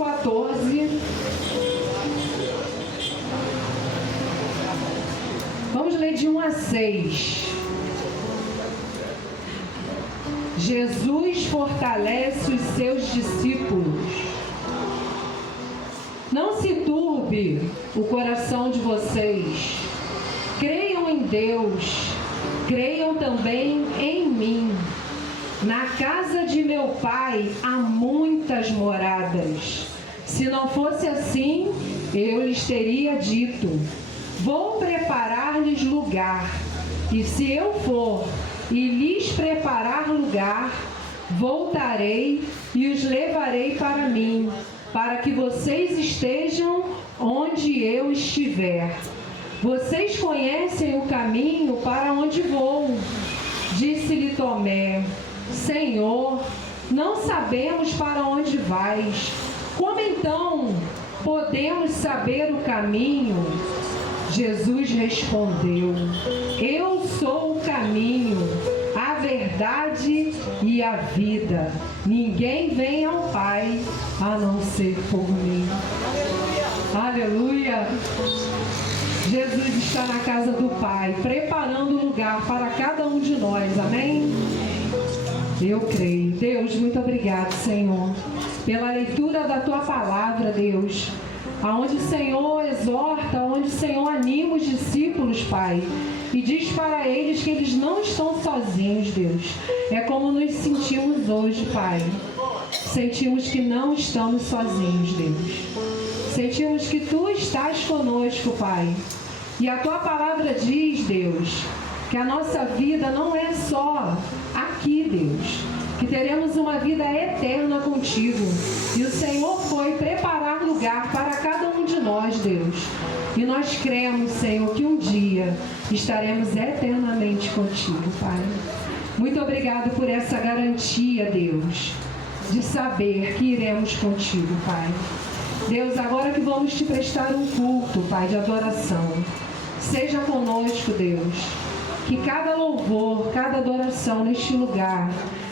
14. Vamos ler de 1 a 6. Jesus fortalece os seus discípulos. Não se turbe o coração de vocês. Creiam em Deus, creiam também em mim. Na casa de meu Pai há muitas moradas. Se não fosse assim, eu lhes teria dito: vou preparar-lhes lugar. E se eu for e lhes preparar lugar, voltarei e os levarei para mim, para que vocês estejam onde eu estiver. Vocês conhecem o caminho para onde vou. Disse-lhe Tomé: Senhor, não sabemos para onde vais. Como então podemos saber o caminho? Jesus respondeu: Eu sou o caminho, a verdade e a vida. Ninguém vem ao Pai a não ser por mim. Aleluia! Jesus está na casa do Pai, preparando lugar para cada um de nós. Amém? Eu creio. Deus, muito obrigado, Senhor, pela leitura da Tua palavra, Deus, aonde o Senhor exorta, onde o Senhor anima os discípulos, Pai, e diz para eles que eles não estão sozinhos, Deus. É como nos sentimos hoje, Pai. Sentimos que não estamos sozinhos, Deus. Sentimos que Tu estás conosco, Pai. E a Tua palavra diz, Deus, que a nossa vida não é só aqui, Deus, que teremos uma vida eterna contigo. E o Senhor foi preparar lugar para cada um de nós, Deus. E nós cremos, Senhor, que um dia estaremos eternamente contigo, Pai. Muito obrigado por essa garantia, Deus, de saber que iremos contigo, Pai. Deus, agora que vamos te prestar um culto, Pai, de adoração, seja conosco, Deus. Que cada louvor, cada adoração neste lugar,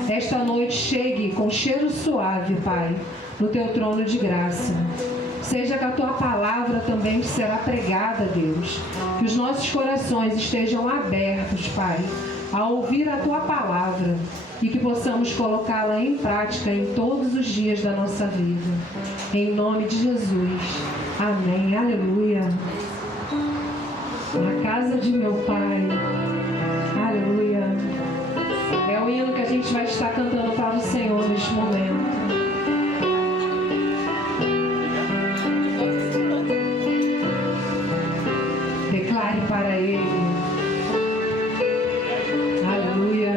esta noite, chegue com cheiro suave, Pai, no Teu trono de graça. Seja que a Tua palavra também será pregada, Deus. Que os nossos corações estejam abertos, Pai, a ouvir a Tua palavra e que possamos colocá-la em prática em todos os dias da nossa vida. Em nome de Jesus. Amém. Aleluia. Na casa de meu Pai. Aleluia. É o hino que a gente vai estar cantando para o Senhor neste momento. Declare para Ele. Aleluia.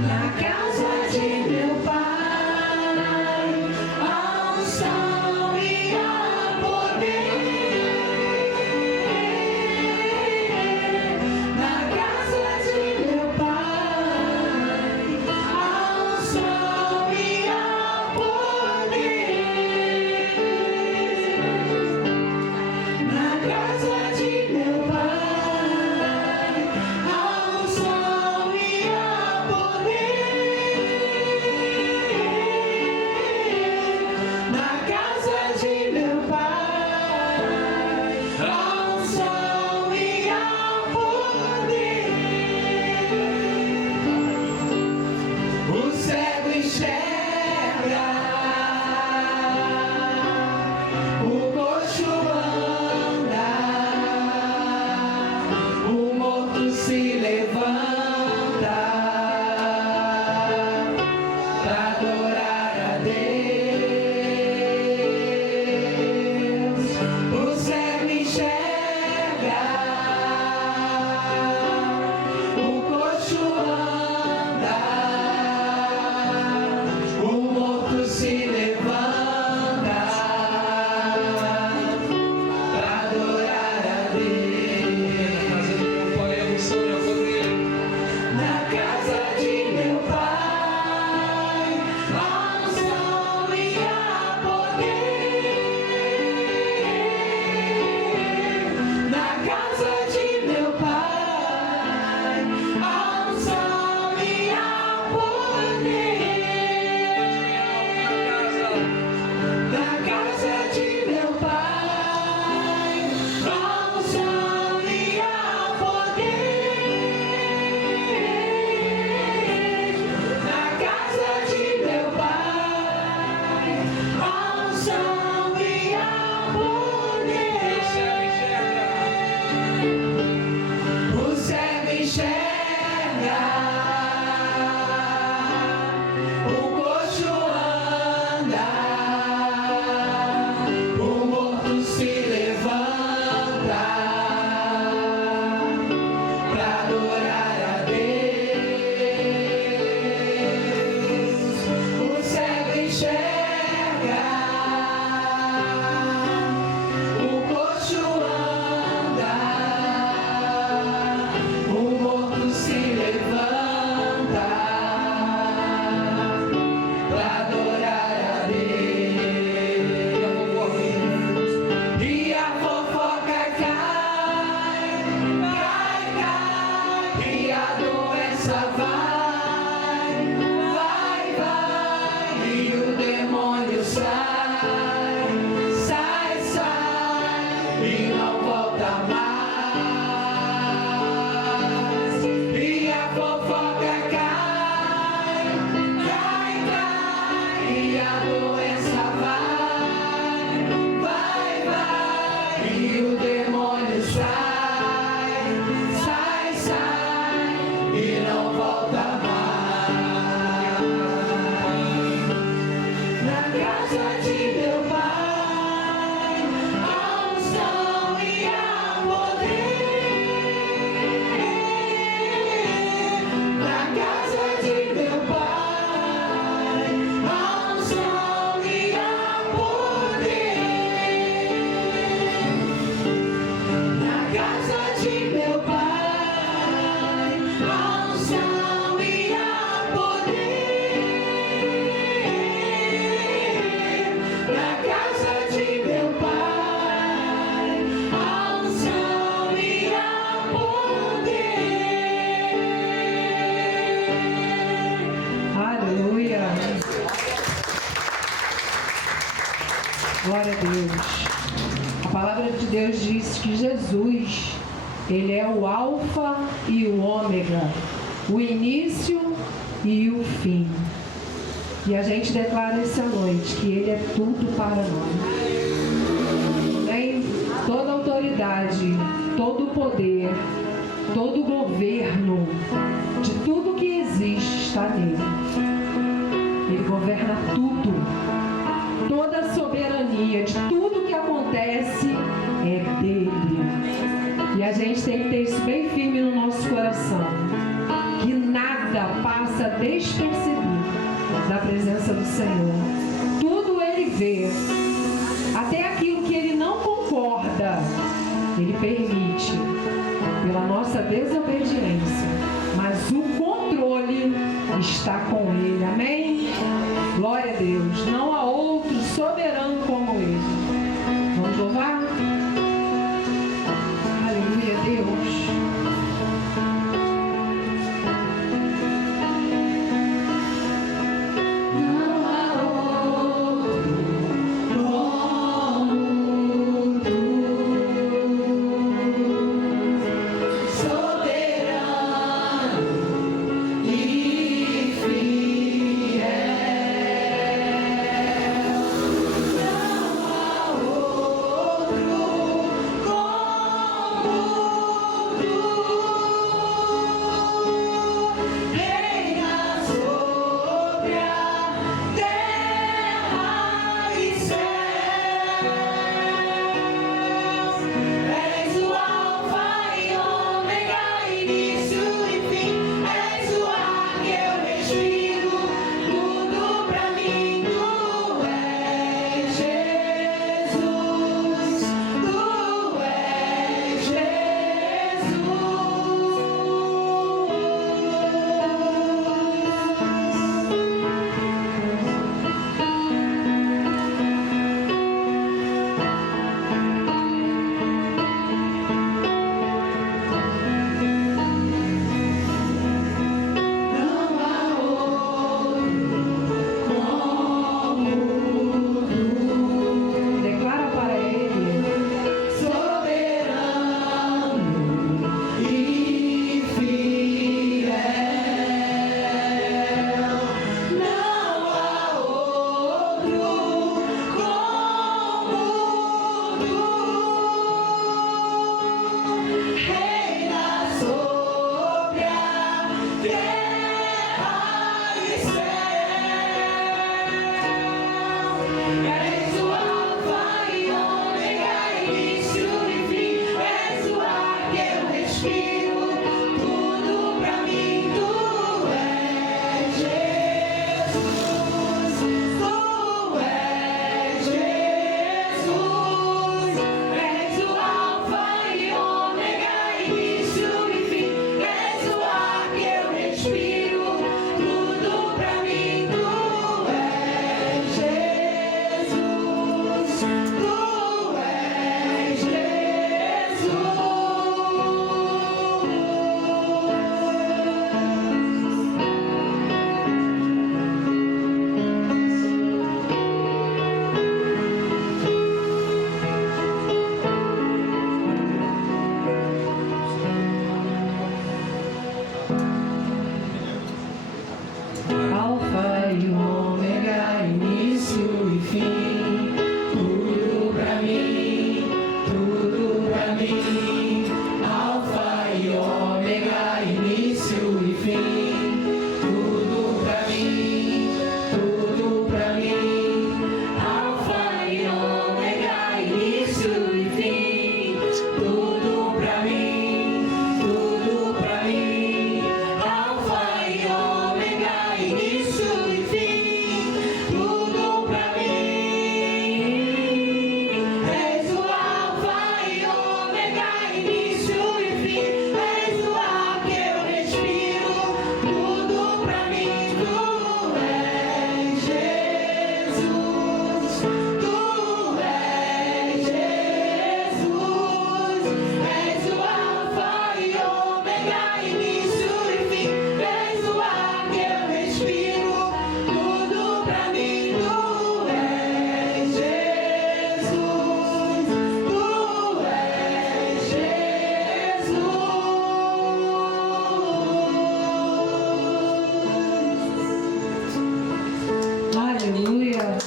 Na casa de meu Pai. Na casa de meu Pai Glória a Deus. A palavra de Deus diz que Jesus, Ele é o Alfa e o Ômega, o início e o fim. E a gente declara essa noite que Ele é tudo para nós. Amém? Toda autoridade, todo poder, todo governo, de tudo que existe está nele. Ele governa tudo. Toda a soberania de tudo que acontece é dele. E a gente tem que ter isso bem firme no nosso coração. Que nada passa despercebido da presença do Senhor. Tudo Ele vê. Até aquilo que Ele não concorda, Ele permite. Pela nossa desobediência. Mas o controle está com Ele. Amém? Glória a Deus. Não há outro soberano como Ele. Vamos louvar? Aleluia, Deus. Aleluia.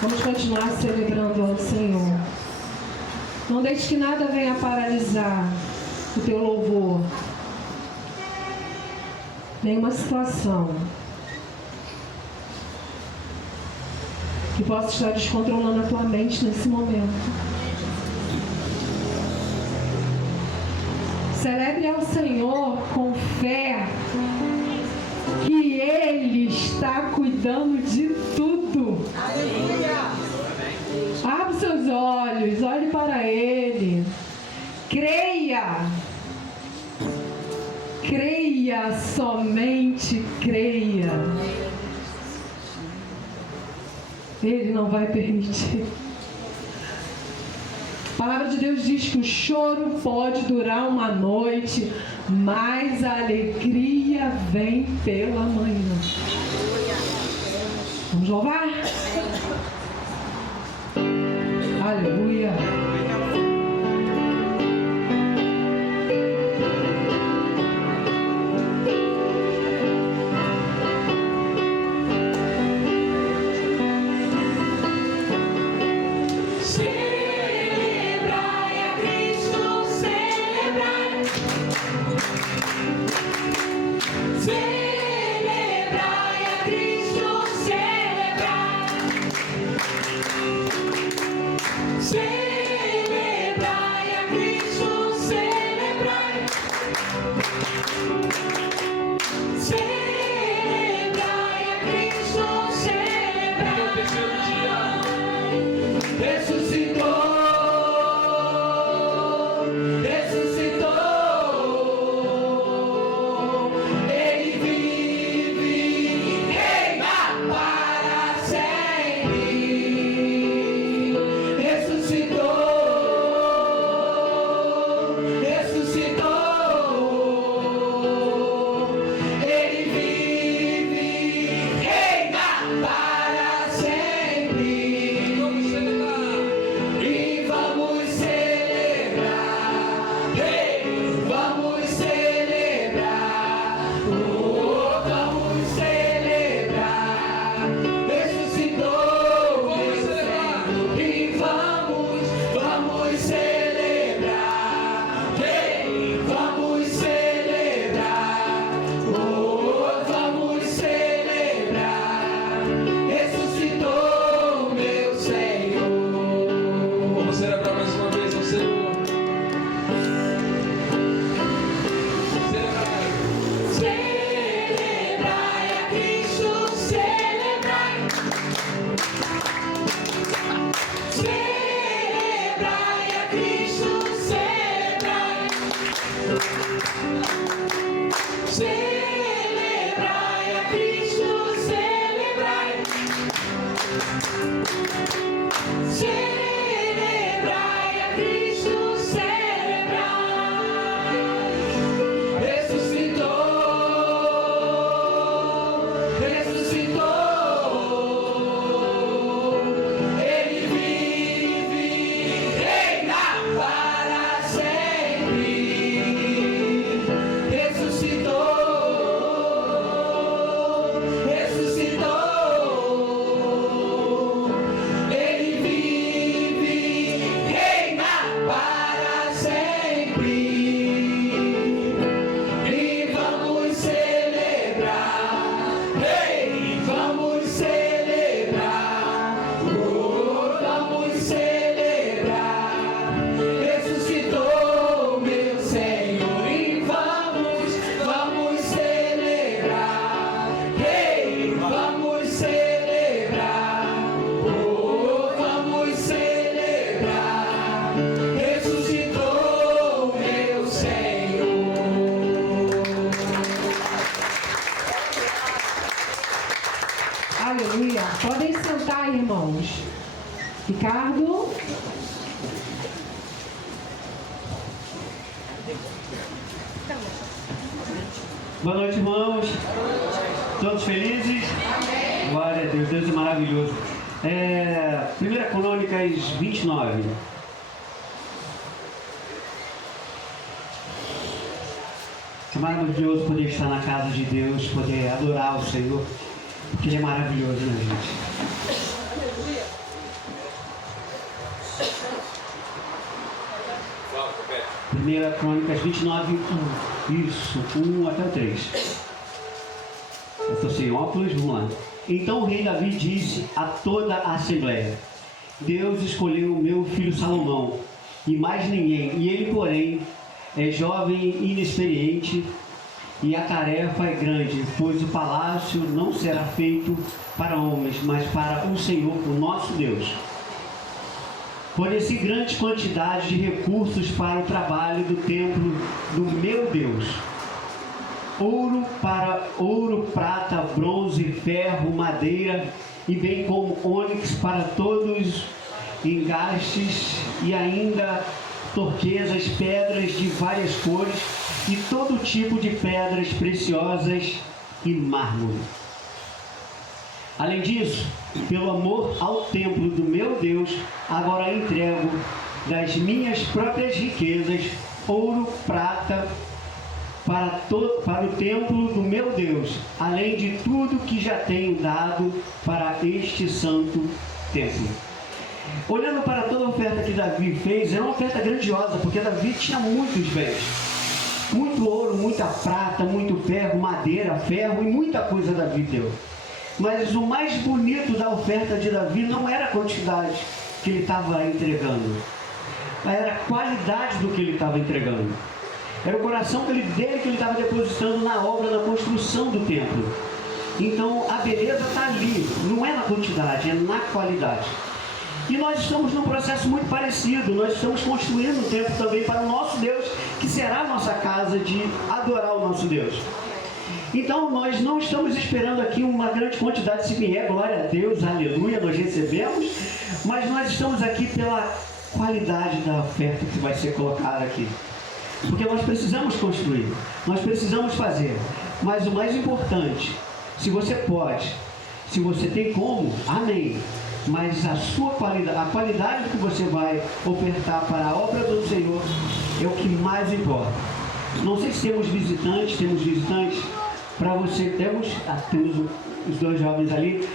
Vamos continuar celebrando ao Senhor. Não deixe que nada venha paralisar o teu louvor. Nenhuma situação que possa estar descontrolando a tua mente nesse momento. Celebre ao Senhor com fé que Ele está cuidando de tudo. Abra os seus olhos, olhe para Ele. Creia. Creia, somente creia. Ele não vai permitir. A palavra de Deus diz que o choro pode durar uma noite, mas a alegria vem pela manhã. Vamos louvar? Aleluia. Aleluia. Podem sentar, irmãos. Ricardo. Boa noite, irmãos. Todos felizes? Amém. Glória a Deus, Deus é maravilhoso. 1 Crônicas 29. Se maravilhoso poder estar na casa de Deus, poder adorar o Senhor, porque Ele é maravilhoso, né, gente? Primeira Crônicas 29, 1. Isso, 1 até o 3. Eu estou sem óculos, vamos lá. Então o rei Davi disse a toda a assembleia: Deus escolheu o meu filho Salomão, e mais ninguém, e ele, porém, é jovem e inexperiente, e a tarefa é grande, pois o palácio não será feito para homens, mas para o Senhor, o nosso Deus. Forneci grande quantidade de recursos para o trabalho do templo do meu Deus. Ouro, prata, bronze, ferro, madeira, e bem como ônix para todos engastes, e ainda turquesas, pedras de várias cores, e todo tipo de pedras preciosas e mármore. Além disso, pelo amor ao templo do meu Deus, agora entrego das minhas próprias riquezas, ouro, prata, para o templo do meu Deus, além de tudo que já tenho dado para este santo templo. Olhando para toda a oferta que Davi fez, era uma oferta grandiosa, porque Davi tinha muitos bens. Muito ouro, muita prata, muito ferro, madeira, ferro e muita coisa Davi deu. Mas o mais bonito da oferta de Davi não era a quantidade que ele estava entregando, era a qualidade do que ele estava entregando. Era o coração dele que ele estava depositando na obra, na construção do templo. Então a beleza está ali, não é na quantidade, é na qualidade. E nós estamos num processo muito parecido, nós estamos construindo um templo também para o nosso Deus, que será a nossa casa de adorar o nosso Deus. Então nós não estamos esperando aqui uma grande quantidade, se vier, glória a Deus, aleluia, nós recebemos, mas nós estamos aqui pela qualidade da oferta que vai ser colocada aqui. Porque nós precisamos construir, nós precisamos fazer, mas o mais importante, se você pode, se você tem como, amém, mas a sua qualidade, a qualidade que você vai ofertar para a obra do Senhor é o que mais importa. Não sei se temos visitantes, para você, temos os dois jovens ali,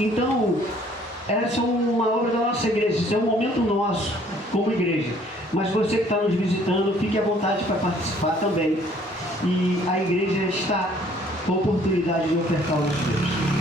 então, essa é uma obra da nossa igreja, isso é um momento nosso, como igreja. Mas você que está nos visitando, fique à vontade para participar também. E a igreja está com a oportunidade de ofertar aos Deus.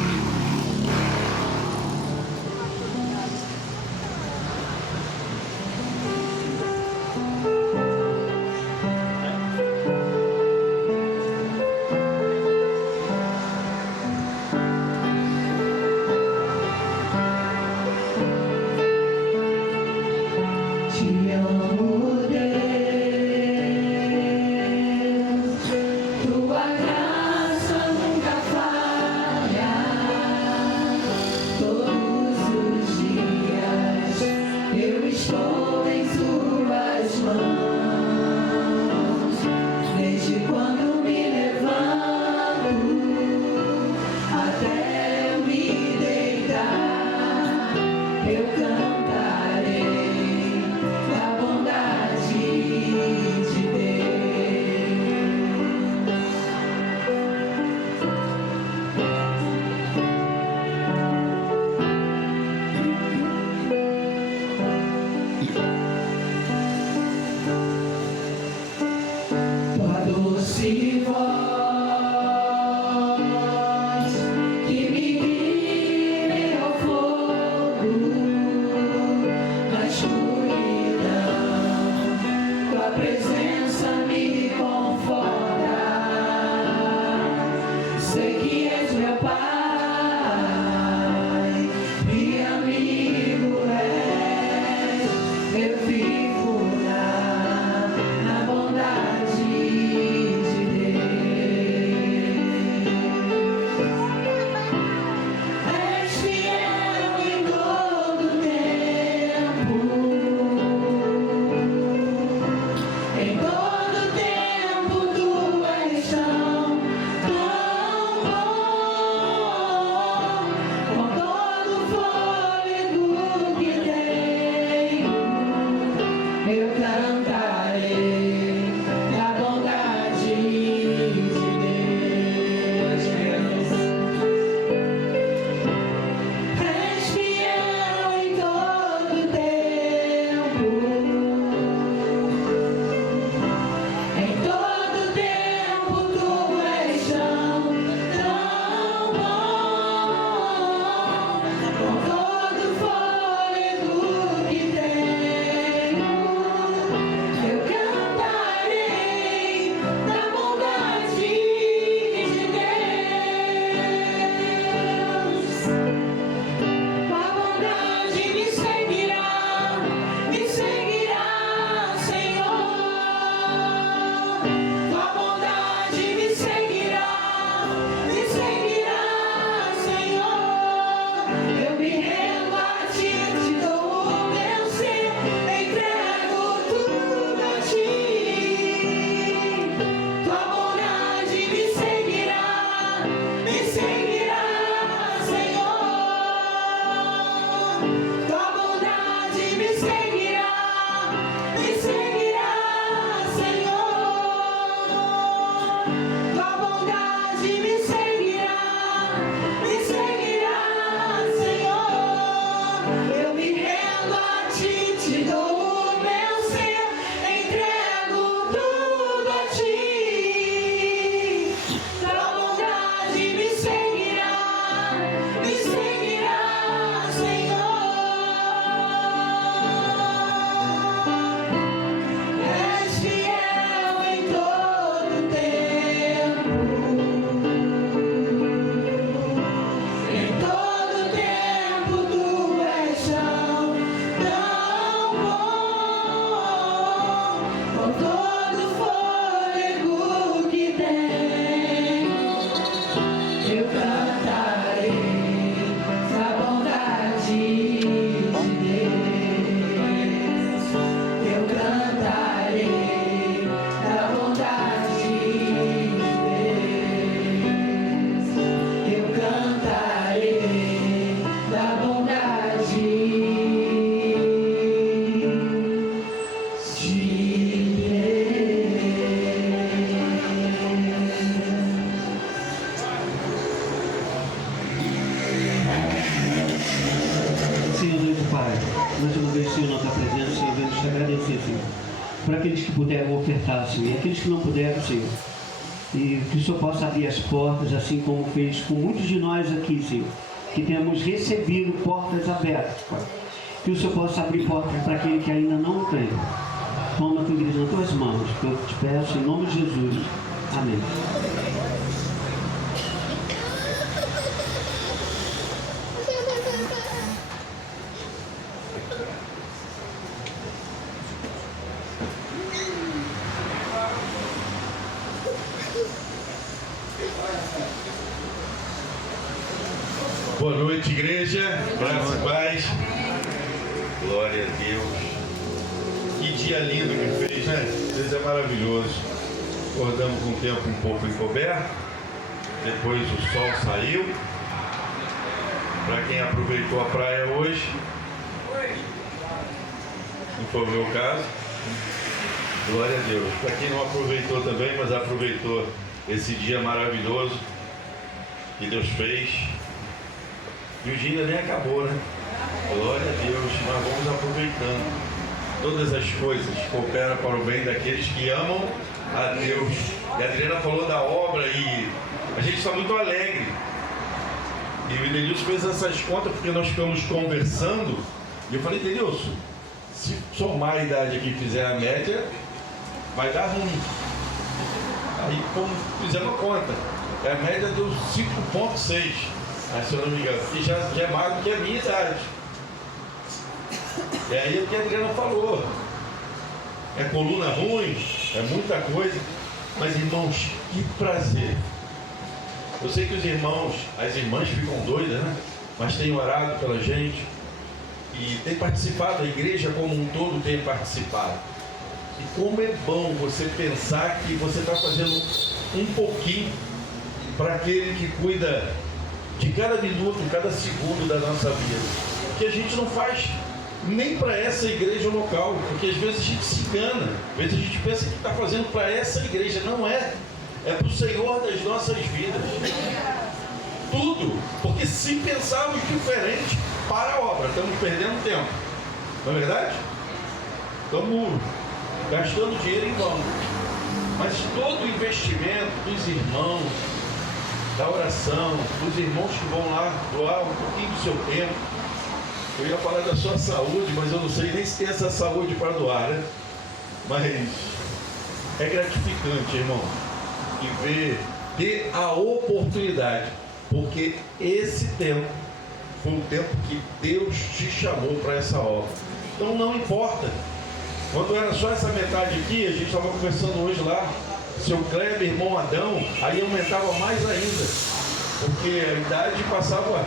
você, Senhor. Para aqueles que puderam ofertar, Senhor, e aqueles que não puderam, Senhor. E que o Senhor possa abrir as portas, assim como fez com muitos de nós aqui, Senhor, que temos recebido portas abertas, Pai. Que o Senhor possa abrir portas para aquele que ainda não tem. Toma a tua igreja nas tuas mãos, que eu te peço em nome de Jesus. Amém. Boa noite, igreja. Graças e paz. Glória a Deus. Que dia lindo que fez, né? Deus é maravilhoso. Acordamos com o tempo um pouco encoberto. Depois o sol saiu. Para quem aproveitou a praia hoje, não foi o meu caso. Glória a Deus. Para quem não aproveitou também, mas aproveitou esse dia maravilhoso que Deus fez. E o dia ainda nem acabou, né? Glória a Deus, nós vamos aproveitando. Todas as coisas cooperam para o bem daqueles que amam a Deus. E a Adriana falou da obra e a gente está muito alegre. E o Edenilson fez essas contas porque nós ficamos conversando. E eu falei, Edenilson, se somar a idade aqui e fizer a média, vai dar ruim. Aí como fizemos a conta, a média deu 5,6. Mas se eu não me engano, que já é mais do que a minha idade. E aí o que a Adriana falou. É coluna ruim, é muita coisa. Mas irmãos, que prazer. Eu sei que os irmãos, as irmãs ficam doidas, né? Mas têm orado pela gente. E tem participado, a igreja como um todo tem participado. E como é bom você pensar que você está fazendo um pouquinho para aquele que cuida de cada minuto, cada segundo da nossa vida, que a gente não faz nem para essa igreja local, porque às vezes a gente se engana, às vezes a gente pensa que está fazendo para essa igreja, não é, é para o Senhor das nossas vidas, tudo, porque se pensarmos diferente, para a obra, estamos perdendo tempo, não é verdade? Estamos gastando dinheiro em vão, mas todo o investimento dos irmãos, da oração, dos irmãos que vão lá doar um pouquinho do seu tempo. Eu ia falar da sua saúde, mas eu não sei nem se tem essa saúde para doar, né? Mas é gratificante, irmão, e ter a oportunidade, porque esse tempo foi o tempo que Deus te chamou para essa obra. Então não importa. Quando era só essa metade aqui, a gente estava conversando hoje lá, seu Kleber, irmão Adão, aí aumentava mais ainda, porque a idade passava,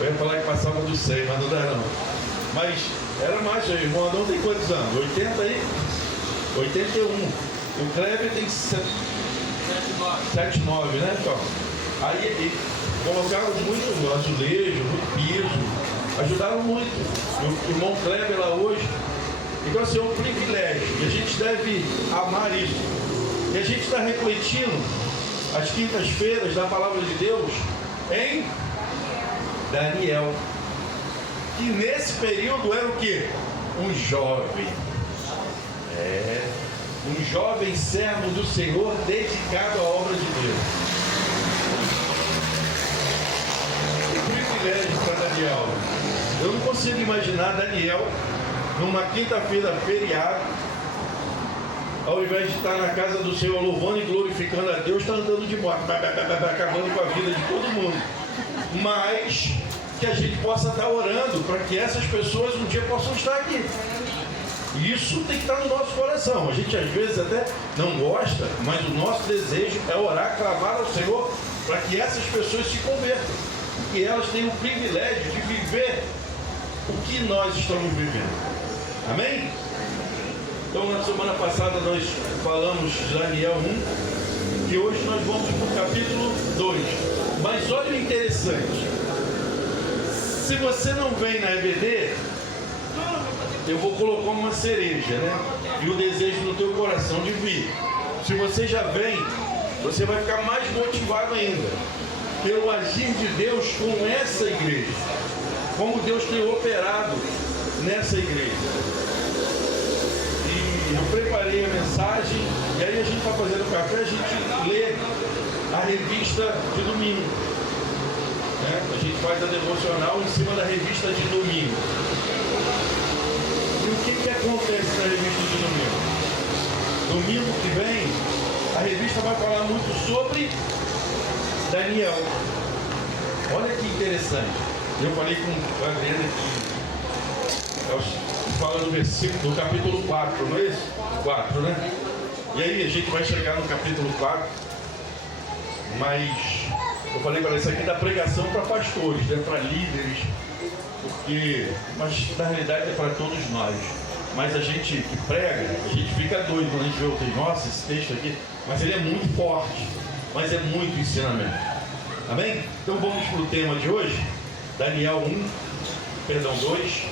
eu ia falar que passava do 100, mas não dá não, mas era mais, o irmão Adão tem quantos anos? 80 aí? 81, o Kleber tem 79, né? Então, aí colocaram muito no azulejo, no piso, ajudaram muito, o irmão Kleber lá hoje, então assim, é um privilégio, e a gente deve amar isso. E a gente está refletindo as quintas-feiras da Palavra de Deus em Daniel, que nesse período era o quê? Um jovem. Um jovem servo do Senhor dedicado à obra de Deus. Que privilégio para Daniel. Eu não consigo imaginar Daniel numa quinta-feira feriado, ao invés de estar na casa do Senhor louvando e glorificando a Deus, está andando de moto, acabando com a vida de todo mundo. Mas que a gente possa estar orando para que essas pessoas um dia possam estar aqui. Isso tem que estar no nosso coração. A gente às vezes até não gosta, mas o nosso desejo é orar, clamar ao Senhor para que essas pessoas se convertam, que elas tenham o privilégio de viver o que nós estamos vivendo. Amém? Então, na semana passada nós falamos de Daniel 1, e hoje nós vamos para o capítulo 2. Mas olha o interessante. Se você não vem na EBD, eu vou colocar uma cereja, né? E o desejo no teu coração de vir. Se você já vem, você vai ficar mais motivado ainda pelo agir de Deus com essa igreja. Como Deus tem operado nessa igreja. Eu preparei a mensagem e aí a gente está fazendo café, a gente lê a revista de domingo. Né? A gente faz a devocional em cima da revista de domingo. E o que acontece na revista de domingo? Domingo que vem, a revista vai falar muito sobre Daniel. Olha que interessante. Eu falei com a Adriana que fala do versículo, do capítulo 4, não é isso? 4, né? E aí a gente vai chegar no capítulo 4, mas eu falei para isso aqui da pregação para pastores, né? Para líderes, mas na realidade é para todos nós. Mas a gente que prega, a gente fica doido quando a gente vê o texto. Nossa, esse texto aqui, mas ele é muito forte, mas é muito ensinamento. Amém? Então vamos para o tema de hoje, Daniel 2.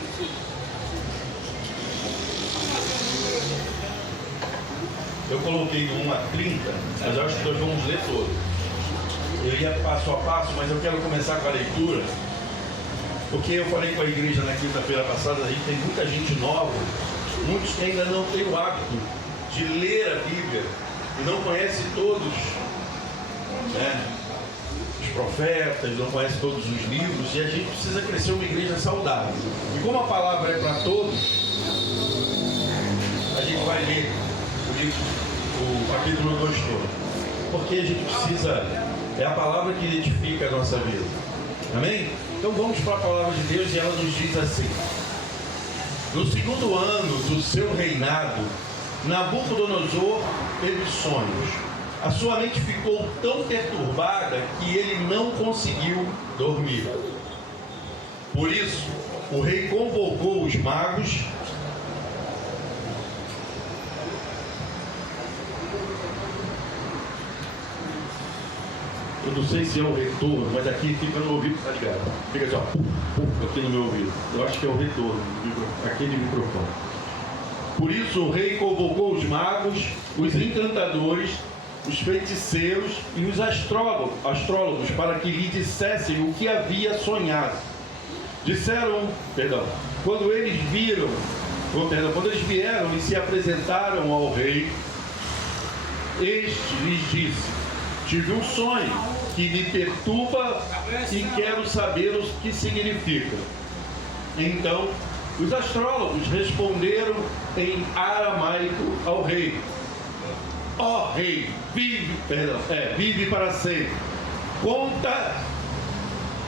Eu coloquei do 1 a 30, mas eu acho que nós vamos ler todo. Eu ia passo a passo, mas eu quero começar com a leitura, porque eu falei com a igreja na quinta-feira passada, a gente tem muita gente nova, muitos que ainda não têm o hábito de ler a Bíblia e não conhecem todos, né, os profetas, não conhecem todos os livros, e a gente precisa crescer uma igreja saudável. E como a palavra é para todos, a gente vai ler o capítulo 2 todo, porque a gente precisa, é a palavra que identifica a nossa vida. Amém? Então vamos para a palavra de Deus, e ela nos diz assim: no segundo ano do seu reinado, Nabucodonosor teve sonhos. A sua mente ficou tão perturbada que ele não conseguiu dormir. Por isso, o rei convocou os magos Eu não sei se é o retorno, mas aqui fica no ouvido, tá ligado? Fica assim, ó, aqui no meu ouvido. Eu acho que é o retorno, aquele microfone. Por isso o rei convocou os magos, os encantadores, os feiticeiros e os astrólogos para que lhe dissessem o que havia sonhado. Quando eles vieram e se apresentaram ao rei, este lhes disse: tive um sonho que me perturba e quero saber o que significa. Então, os astrólogos responderam em aramaico ao rei: ó rei, vive para sempre. Conta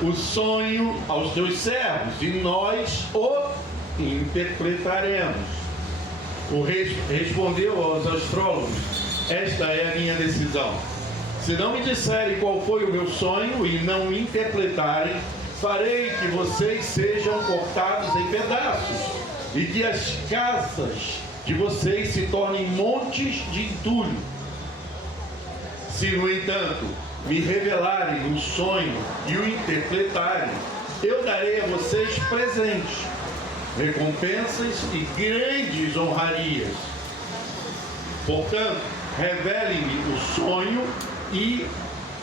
o sonho aos teus servos e nós o interpretaremos. O rei respondeu aos astrólogos: esta é a minha decisão. Se não me disserem qual foi o meu sonho e não me interpretarem, farei que vocês sejam cortados em pedaços e que as casas de vocês se tornem montes de entulho. Se, no entanto, me revelarem o sonho e o interpretarem, eu darei a vocês presentes, recompensas e grandes honrarias. Portanto, revelem-me o sonho e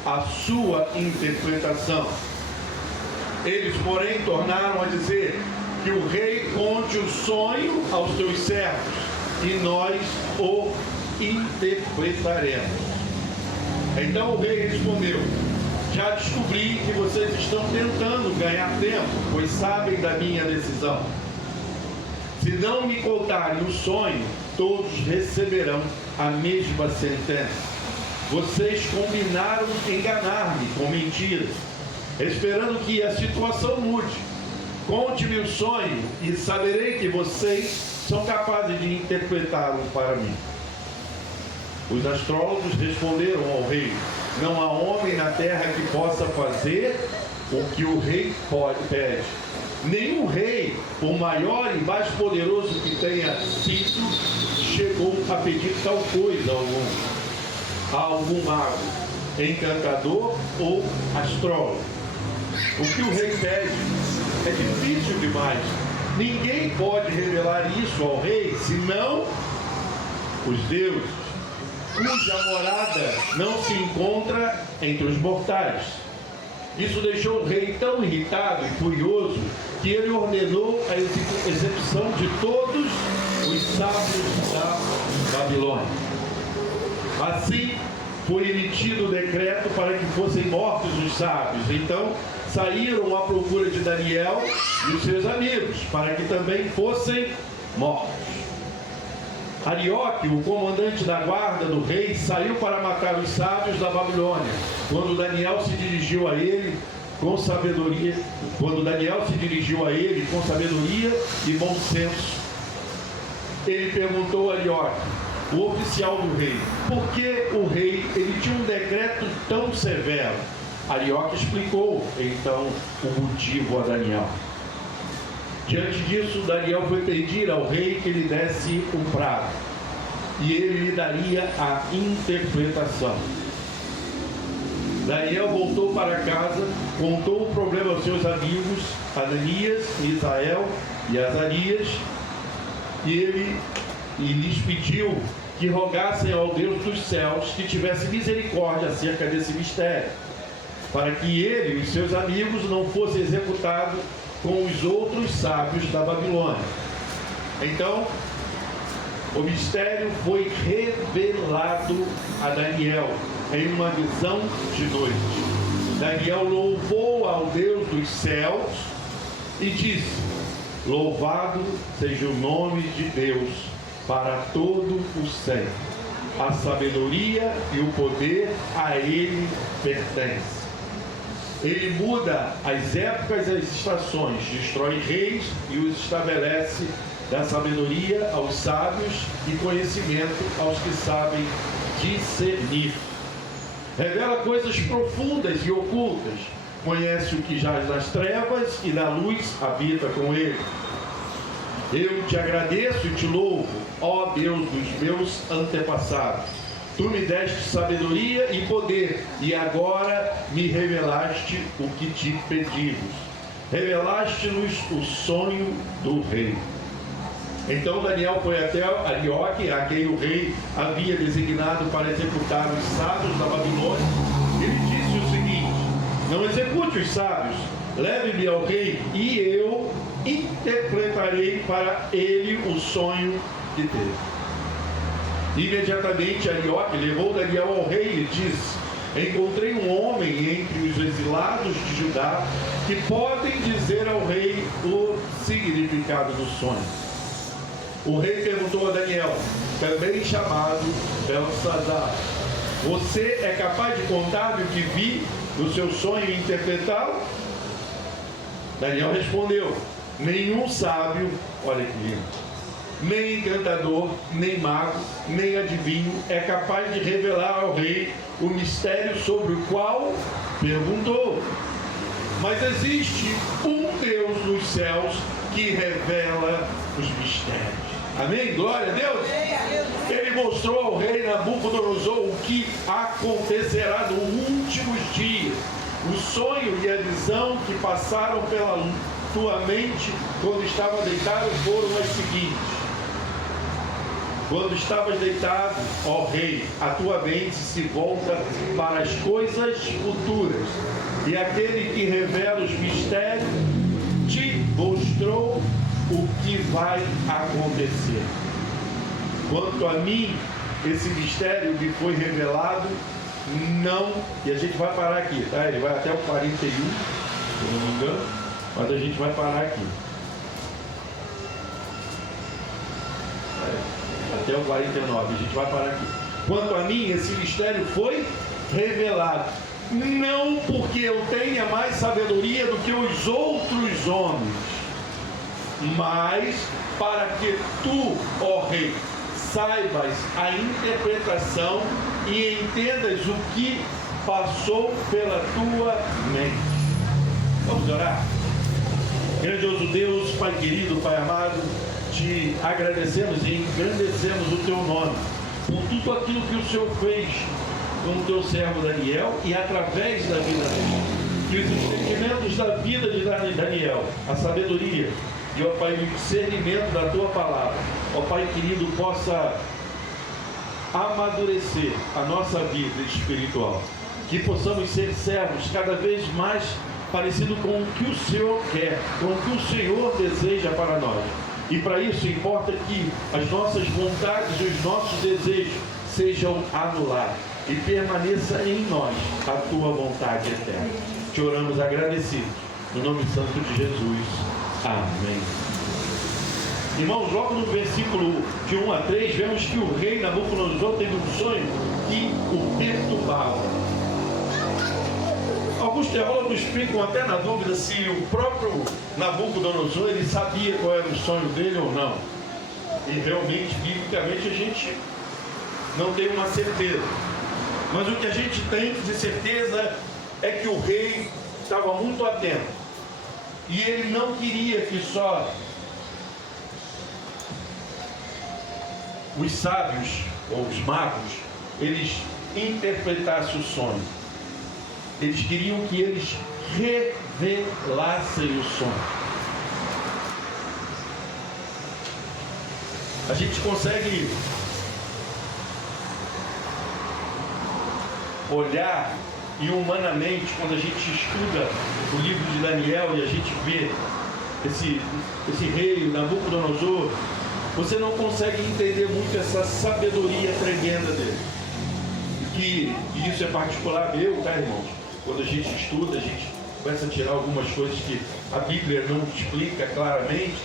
a sua interpretação. Eles, porém, tornaram a dizer: que o rei conte o sonho aos teus servos e nós o interpretaremos. Então o rei respondeu: já descobri que vocês estão tentando ganhar tempo, pois sabem da minha decisão. Se não me contarem o sonho, todos receberão a mesma sentença. Vocês combinaram enganar-me com mentiras, esperando que a situação mude. Conte-me o sonho e saberei que vocês são capazes de interpretá-lo para mim. Os astrólogos responderam ao rei: não há homem na terra que possa fazer o que o rei pede. Nenhum rei, por maior e mais poderoso que tenha sido, chegou a pedir tal coisa a algum mago, encantador ou astrólogo. O que o rei pede é difícil demais. Ninguém pode revelar isso ao rei, senão os deuses, cuja morada não se encontra entre os mortais. Isso deixou o rei tão irritado e furioso que ele ordenou a execução de todos os sábios da Babilônia. Assim, foi emitido o decreto para que fossem mortos os sábios. Então, saíram à procura de Daniel e os seus amigos, para que também fossem mortos. Arioque, o comandante da guarda do rei, saiu para matar os sábios da Babilônia. Quando Daniel se dirigiu a ele com sabedoria, e bom senso, ele perguntou a Arioque, o oficial do rei, por que o rei ele tinha um decreto tão severo? Arioque explicou então o motivo a Daniel. Diante disso, Daniel foi pedir ao rei que lhe desse um prazo, e ele lhe daria a interpretação. Daniel voltou para casa, contou o problema aos seus amigos, Ananias, Misael e Azarias, e lhes pediu que rogassem ao Deus dos céus que tivesse misericórdia acerca desse mistério, para que ele e os seus amigos não fossem executados com os outros sábios da Babilônia. Então, o mistério foi revelado a Daniel em uma visão de noite. Daniel louvou ao Deus dos céus e disse: louvado seja o nome de Deus para todo o sempre. A sabedoria e o poder a ele pertencem. Ele muda as épocas e as estações, destrói reis e os estabelece, dá sabedoria aos sábios e conhecimento aos que sabem discernir. Revela coisas profundas e ocultas, conhece o que jaz nas trevas e na luz habita com ele. Eu te agradeço e te louvo, ó Deus dos meus antepassados. Tu me deste sabedoria e poder, e agora me revelaste o que te pedimos. Revelaste-nos o sonho do rei. Então Daniel foi até Arioque, a quem o rei havia designado para executar os sábios da Babilônia. Ele disse o seguinte: não execute os sábios, leve-me ao rei, e eu interpretarei para ele o sonho que teve. Imediatamente Arioque levou Daniel ao rei e disse: encontrei um homem entre os exilados de Judá que podem dizer ao rei o significado do sonho. O rei perguntou a Daniel, também chamado Belsazar: você é capaz de contar-me o que vi no seu sonho e interpretá-lo? Daniel respondeu: nenhum sábio, olha que lindo, nem encantador, nem mago, nem adivinho é capaz de revelar ao rei o mistério sobre o qual perguntou. Mas existe um Deus nos céus que revela os mistérios. Amém? Glória a Deus! Ele mostrou ao rei Nabucodonosor o que acontecerá nos últimos dias. O sonho e a visão que passaram pela tua mente quando estava deitado foram as seguintes. Quando estavas deitado, ó rei, a tua mente se volta para as coisas futuras, e aquele que revela os mistérios te mostrou o que vai acontecer. Quanto a mim, esse mistério me foi revelado, não, e a gente vai parar aqui, tá? Ele vai até o 41, se eu não me engano, mas a gente vai parar aqui. Até o 49, a gente vai parar aqui. Quanto a mim, esse mistério foi revelado, não porque eu tenha mais sabedoria do que os outros homens, mas para que tu, ó rei, saibas a interpretação e entendas o que passou pela tua mente. Vamos orar? Grandioso Deus, Pai querido, Pai amado, te agradecemos e engrandecemos o teu nome por tudo aquilo que o Senhor fez com o teu servo Daniel e através da vida dele. Que os entendimentos da vida de Daniel, a sabedoria e, ó Pai, o discernimento da tua palavra, ó Pai querido, possa amadurecer a nossa vida espiritual. Que possamos ser servos cada vez mais parecido com o que o Senhor quer, com o que o Senhor deseja para nós. E para isso importa que as nossas vontades e os nossos desejos sejam anulados e permaneça em nós a tua vontade eterna. Te oramos agradecidos, no nome santo de Jesus. Amém. Irmãos, logo no versículo de 1 a 3, vemos que o rei Nabucodonosor teve um sonho que o perturbava. Alguns teólogos ficam até na dúvida se o próprio Nabucodonosor ele sabia qual era o sonho dele ou não. E realmente, biblicamente, a gente não tem uma certeza. Mas o que a gente tem de certeza é que o rei estava muito atento. E ele não queria que só os sábios, ou os magos, eles interpretassem o sonho. Eles queriam que eles revelassem o sonho. A gente consegue olhar e humanamente, quando a gente estuda o livro de Daniel e a gente vê esse rei, Nabucodonosor, você não consegue entender muito essa sabedoria tremenda dele. E isso é particular meu, tá, irmãos? Quando a gente estuda, a gente começa a tirar algumas coisas que a Bíblia não explica claramente.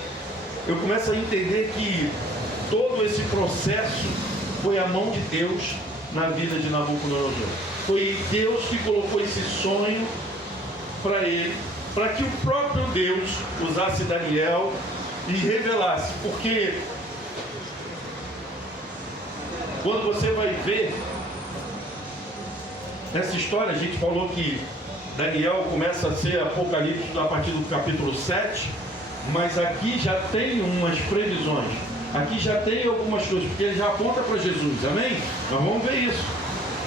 Eu começo a entender que todo esse processo foi a mão de Deus na vida de Nabucodonosor. Foi Deus que colocou esse sonho para ele, para que o próprio Deus usasse Daniel e revelasse. Porque quando você vai ver nessa história, a gente falou que Daniel começa a ser Apocalipse a partir do capítulo 7, mas aqui já tem umas previsões, aqui já tem algumas coisas, porque ele já aponta para Jesus, amém? Nós vamos ver isso,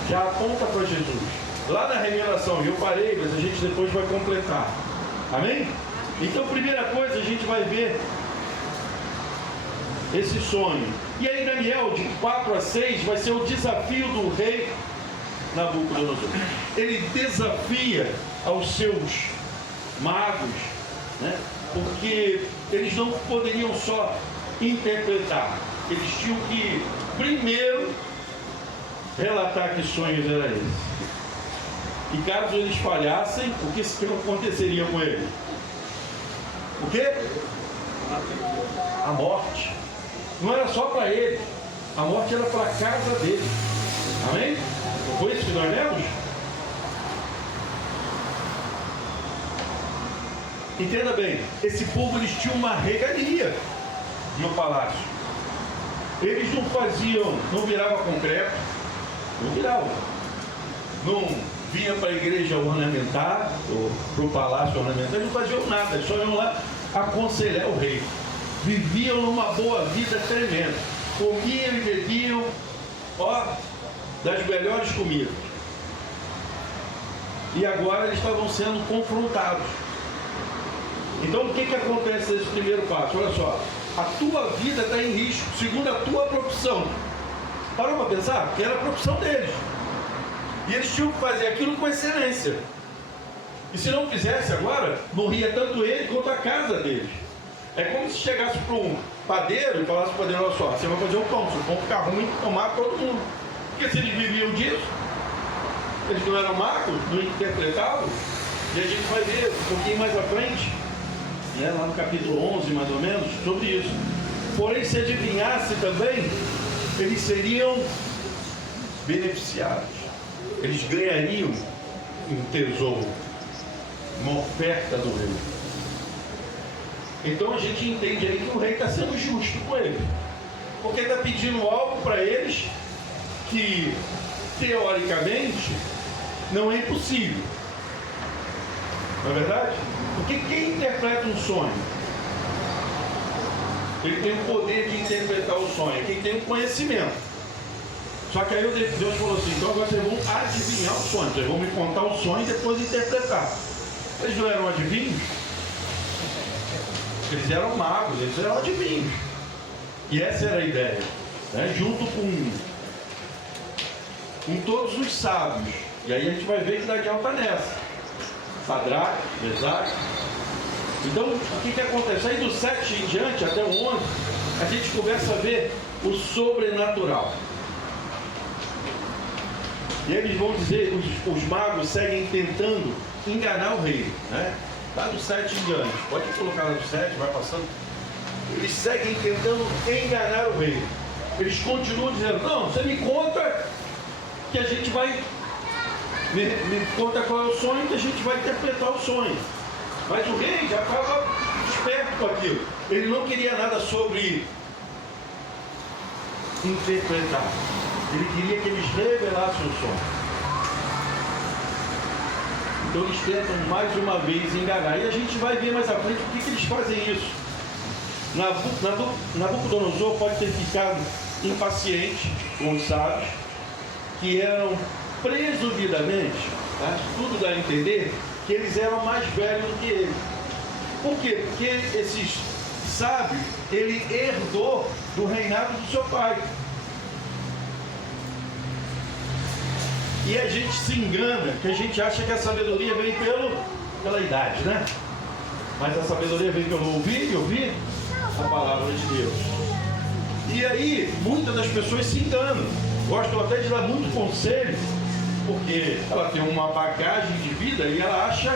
já aponta para Jesus. Lá na revelação, eu parei, mas a gente depois vai completar, amém? Então, primeira coisa, a gente vai ver esse sonho. E aí Daniel, de 4 a 6, vai ser o desafio do rei Nabucodonosor. Ele desafia aos seus magos, né? Porque eles não poderiam só interpretar, eles tinham que primeiro relatar que sonhos eram esses. E caso eles falhassem, o que aconteceria com eles? O quê? A morte. Não era só para eles, a morte era para a casa deles. Amém? Não foi isso que nós lemos? Entenda bem, esse povo eles tinham uma regalia no palácio. Eles não faziam, não virava concreto, não viravam. Não vinha para a igreja ornamentar, ou para o palácio ornamentar, eles não faziam nada, eles só iam lá aconselhar o rei. Viviam numa boa vida tremenda. Comiam e bebiam, das melhores comidas. E agora eles estavam sendo confrontados. Então o que acontece nesse primeiro passo? Olha só, a tua vida está em risco, segundo a tua profissão. Parou para pensar? Que era a profissão deles. E eles tinham que fazer aquilo com excelência. E se não fizesse agora, morria tanto ele quanto a casa deles. É como se chegasse para um padeiro e falasse para o padeiro: olha só, você vai fazer um pão, se o pão ficar ruim, tomar todo mundo. Porque se eles viviam disso, eles não eram magos, não interpretavam. E a gente vai ver um pouquinho mais à frente, né, lá no capítulo 11 mais ou menos, sobre isso. Porém, se adivinhasse também, eles seriam beneficiados. Eles ganhariam um tesouro, uma oferta do rei. Então a gente entende aí que o rei está sendo justo com ele, porque está pedindo algo para eles que teoricamente não é impossível. Não é verdade? Porque quem interpreta um sonho, ele tem o poder de interpretar o sonho, quem tem o conhecimento. Só que aí Deus falou assim: então agora vocês vão adivinhar o sonho, vocês vão me contar o sonho e depois interpretar. Eles não eram adivinhos? Eles eram magos, eles eram adivinhos. E essa era a ideia, né? Junto com todos os sábios. E aí a gente vai ver que Daniel está nessa. Sadraque, Mesaque. Então, o que acontece? Aí do 7 em diante, até o 11, a gente começa a ver o sobrenatural. E eles vão dizer, os magos seguem tentando enganar o rei, né? Lá do 7 em diante, pode colocar lá do 7, vai passando. Eles seguem tentando enganar o rei. Eles continuam dizendo, não, você me conta que a gente vai... Me conta qual é o sonho, que a gente vai interpretar o sonho. Mas o rei já estava esperto com aquilo. Ele não queria nada sobre interpretar. Ele queria que eles revelassem o sonho. Então eles tentam mais uma vez enganar. E a gente vai ver mais à frente por que eles fazem isso. Nabucodonosor pode ter ficado impaciente com os sábios, que eram presumidamente, tá? Tudo dá a entender que eles eram mais velhos do que ele. Por quê? Porque esses sábios, ele herdou do reinado do seu pai. E a gente se engana, que a gente acha que a sabedoria vem pela idade, né? Mas a sabedoria vem pelo ouvir a palavra de Deus. E aí, muitas das pessoas se enganam. Gostam até de dar muito conselho, porque ela tem uma bagagem de vida e ela acha...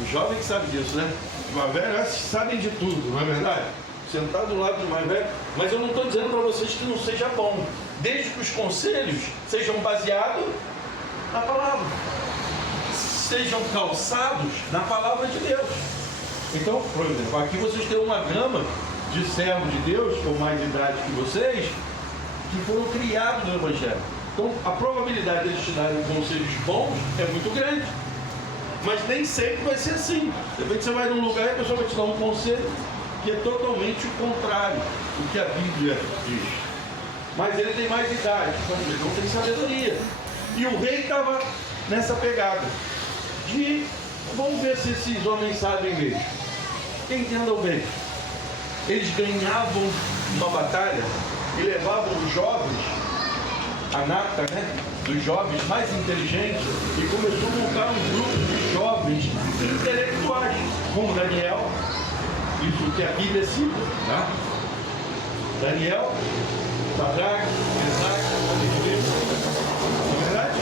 O jovem que sabe disso, né? Os mais velhos sabem de tudo, não é verdade? Sentar do lado do mais velho. Mas eu não estou dizendo para vocês que não seja bom, desde que os conselhos sejam baseados na palavra, sejam calçados na palavra de Deus. Então, por exemplo, aqui vocês têm uma gama de servos de Deus, com mais idade que vocês, que foram criados no Evangelho. Então, a probabilidade de eles te darem conselhos bons é muito grande. Mas nem sempre vai ser assim. De repente você vai num lugar e a pessoa vai te dar um conselho que é totalmente o contrário do que a Bíblia diz. Mas ele tem mais idade, então ele não tem sabedoria. E o rei estava nessa pegada de, vamos ver se esses homens sabem mesmo. Entendam bem. Eles ganhavam uma batalha e levavam os jovens, a nata, né, dos jovens mais inteligentes, e começou a montar um grupo de jovens intelectuais, como Daniel, isso que a Bíblia cita, né? Daniel, Sadraque, Mesaque, Abednego, não é verdade?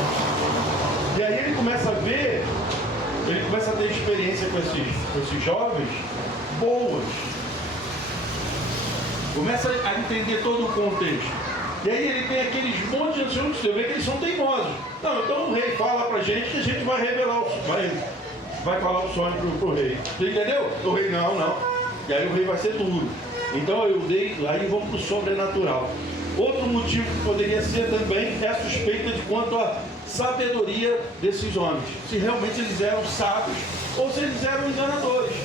E aí ele começa a ver, ele começa a ter experiência com esses jovens boas, começa a entender todo o contexto. E aí ele tem aqueles montes de anciãos, você vê que eles são teimosos. Não, então o rei fala pra gente que a gente vai revelar vai falar o sonho pro rei. Você entendeu? O rei, não. E aí o rei vai ser duro. Então eu dei, aí vamos pro sobrenatural. Outro motivo que poderia ser também é a suspeita de quanto à sabedoria desses homens. Se realmente eles eram sábios ou se eles eram enganadores.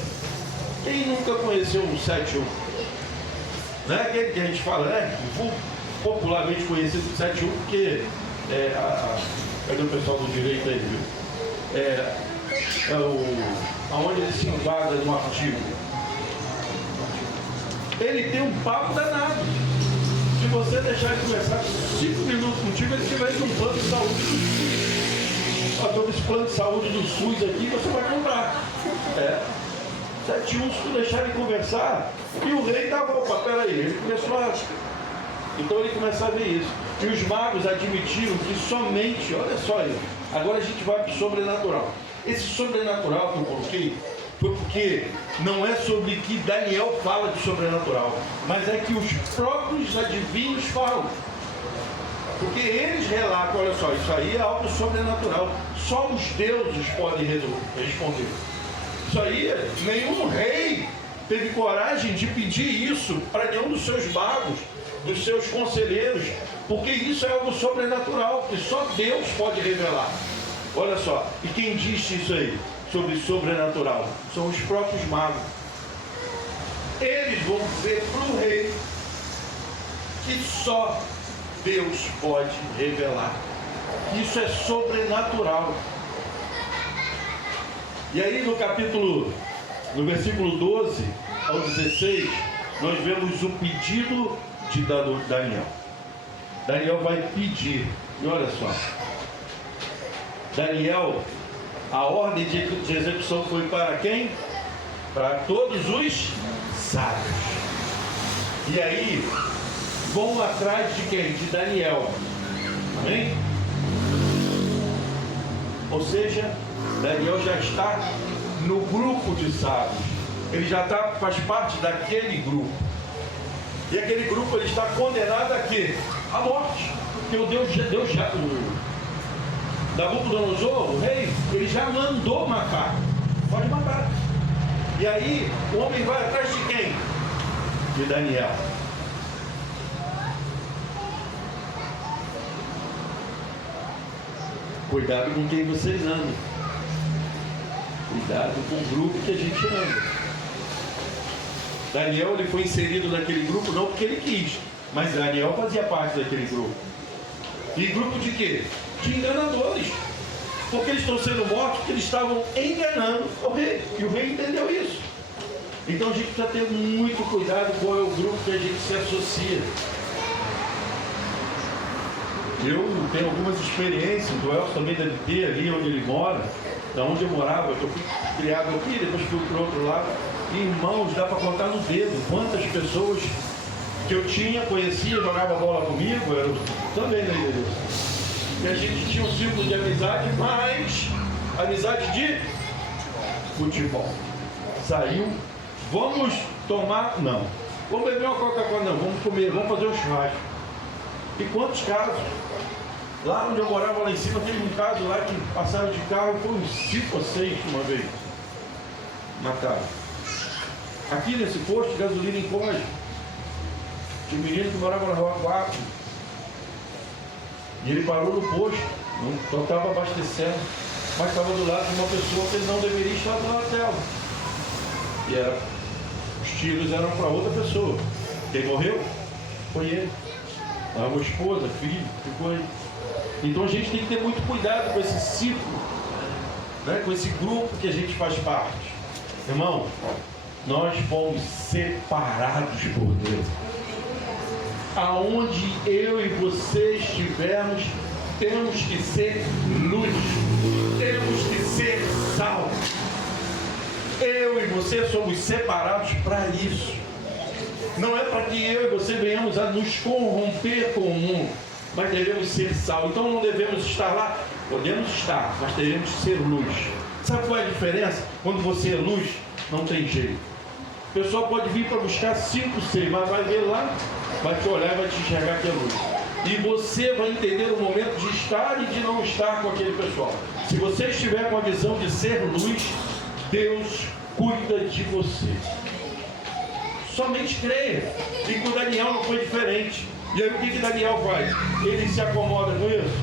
Quem nunca conheceu um 7-1? Não é aquele que a gente fala, né? Popularmente conhecido como 7-1, porque cadê o pessoal do direito aí, viu? Aonde ele se enquadra no artigo. Ele tem um papo danado. Se você deixar ele conversar 5 minutos contigo, ele estiver no plano de saúde do SUS. Todo esse plano de saúde do SUS aqui, você vai comprar. 7-1, se tu deixar ele conversar, e o rei tava, opa, peraí, ele começou a... Então ele começa a ver isso. E os magos admitiram que somente, olha só aí, agora a gente vai para o sobrenatural. Esse sobrenatural que eu coloquei foi porque não é sobre que Daniel fala de sobrenatural, mas é que os próprios adivinhos falam. Porque eles relatam, olha só, isso aí é algo sobrenatural. Só os deuses podem responder. Isso aí, nenhum rei teve coragem de pedir isso para nenhum dos seus magos, dos seus conselheiros, porque isso é algo sobrenatural, que só Deus pode revelar. Olha só, e quem disse isso aí, sobre sobrenatural? São os próprios magos. Eles vão dizer para o rei que só Deus pode revelar. Isso é sobrenatural. E aí no versículo 12 ao 16, nós vemos o pedido de Daniel. Daniel vai pedir, e olha só, Daniel A ordem de execução foi para quem? Para todos os sábios. E aí, vão atrás de quem? De Daniel. Amém? Ou seja, Daniel já está no grupo de sábios. Ele já faz parte daquele grupo. E aquele grupo ele está condenado a quê? À morte. Porque o Nabucodonosor, o rei, ele já mandou matar. Pode matar. E aí, o homem vai atrás de quem? De Daniel. Cuidado com quem vocês andam. Cuidado com o grupo que a gente anda. Daniel ele foi inserido naquele grupo não porque ele quis, mas Daniel fazia parte daquele grupo. E grupo de quê? De enganadores. Porque eles estão sendo mortos porque eles estavam enganando o rei. E o rei entendeu isso. Então a gente precisa ter muito cuidado qual é o grupo que a gente se associa. Eu tenho algumas experiências, o Elcio também deve ter ali onde ele mora, da onde eu morava, eu fui criado aqui, depois fui para o outro lado. Irmãos, dá para contar no dedo quantas pessoas que eu conhecia, jogava bola comigo, eu também na igreja. E a gente tinha um círculo de amizade, mas amizade de futebol. Saiu, vamos tomar, não. Vamos beber uma Coca-Cola, não. Vamos comer, vamos fazer um churrasco. E quantos casos? Lá onde eu morava, lá em cima, teve um caso lá que passaram de carro, foi uns 5 ou 6 uma vez. Mataram. Aqui nesse posto de gasolina em Código, tinha um menino que morava na rua 4. E ele parou no posto, não estava abastecendo, mas estava do lado de uma pessoa que ele não deveria estar do lado dela. E os tiros eram para outra pessoa. Quem morreu? Foi ele. A uma esposa, filho, ficou aí. Então a gente tem que ter muito cuidado com esse ciclo, né? Com esse grupo que a gente faz parte. Irmão, nós fomos separados por Deus. Aonde eu e você estivermos, temos que ser luz, temos que ser sal. Eu e você somos separados para isso. Não é para que eu e você venhamos a nos corromper com o mundo, mas devemos ser sal. Então não devemos estar lá, podemos estar, mas devemos ser luz. Sabe qual é a diferença? Quando você é luz, não tem jeito. O pessoal pode vir para buscar 5, 6, mas vai ver lá, vai te olhar e vai te enxergar que é luz. E você vai entender o momento de estar e de não estar com aquele pessoal. Se você estiver com a visão de ser luz, Deus cuida de você. Somente creia. E com Daniel não foi diferente. E aí o que Daniel faz? Ele se acomoda com isso.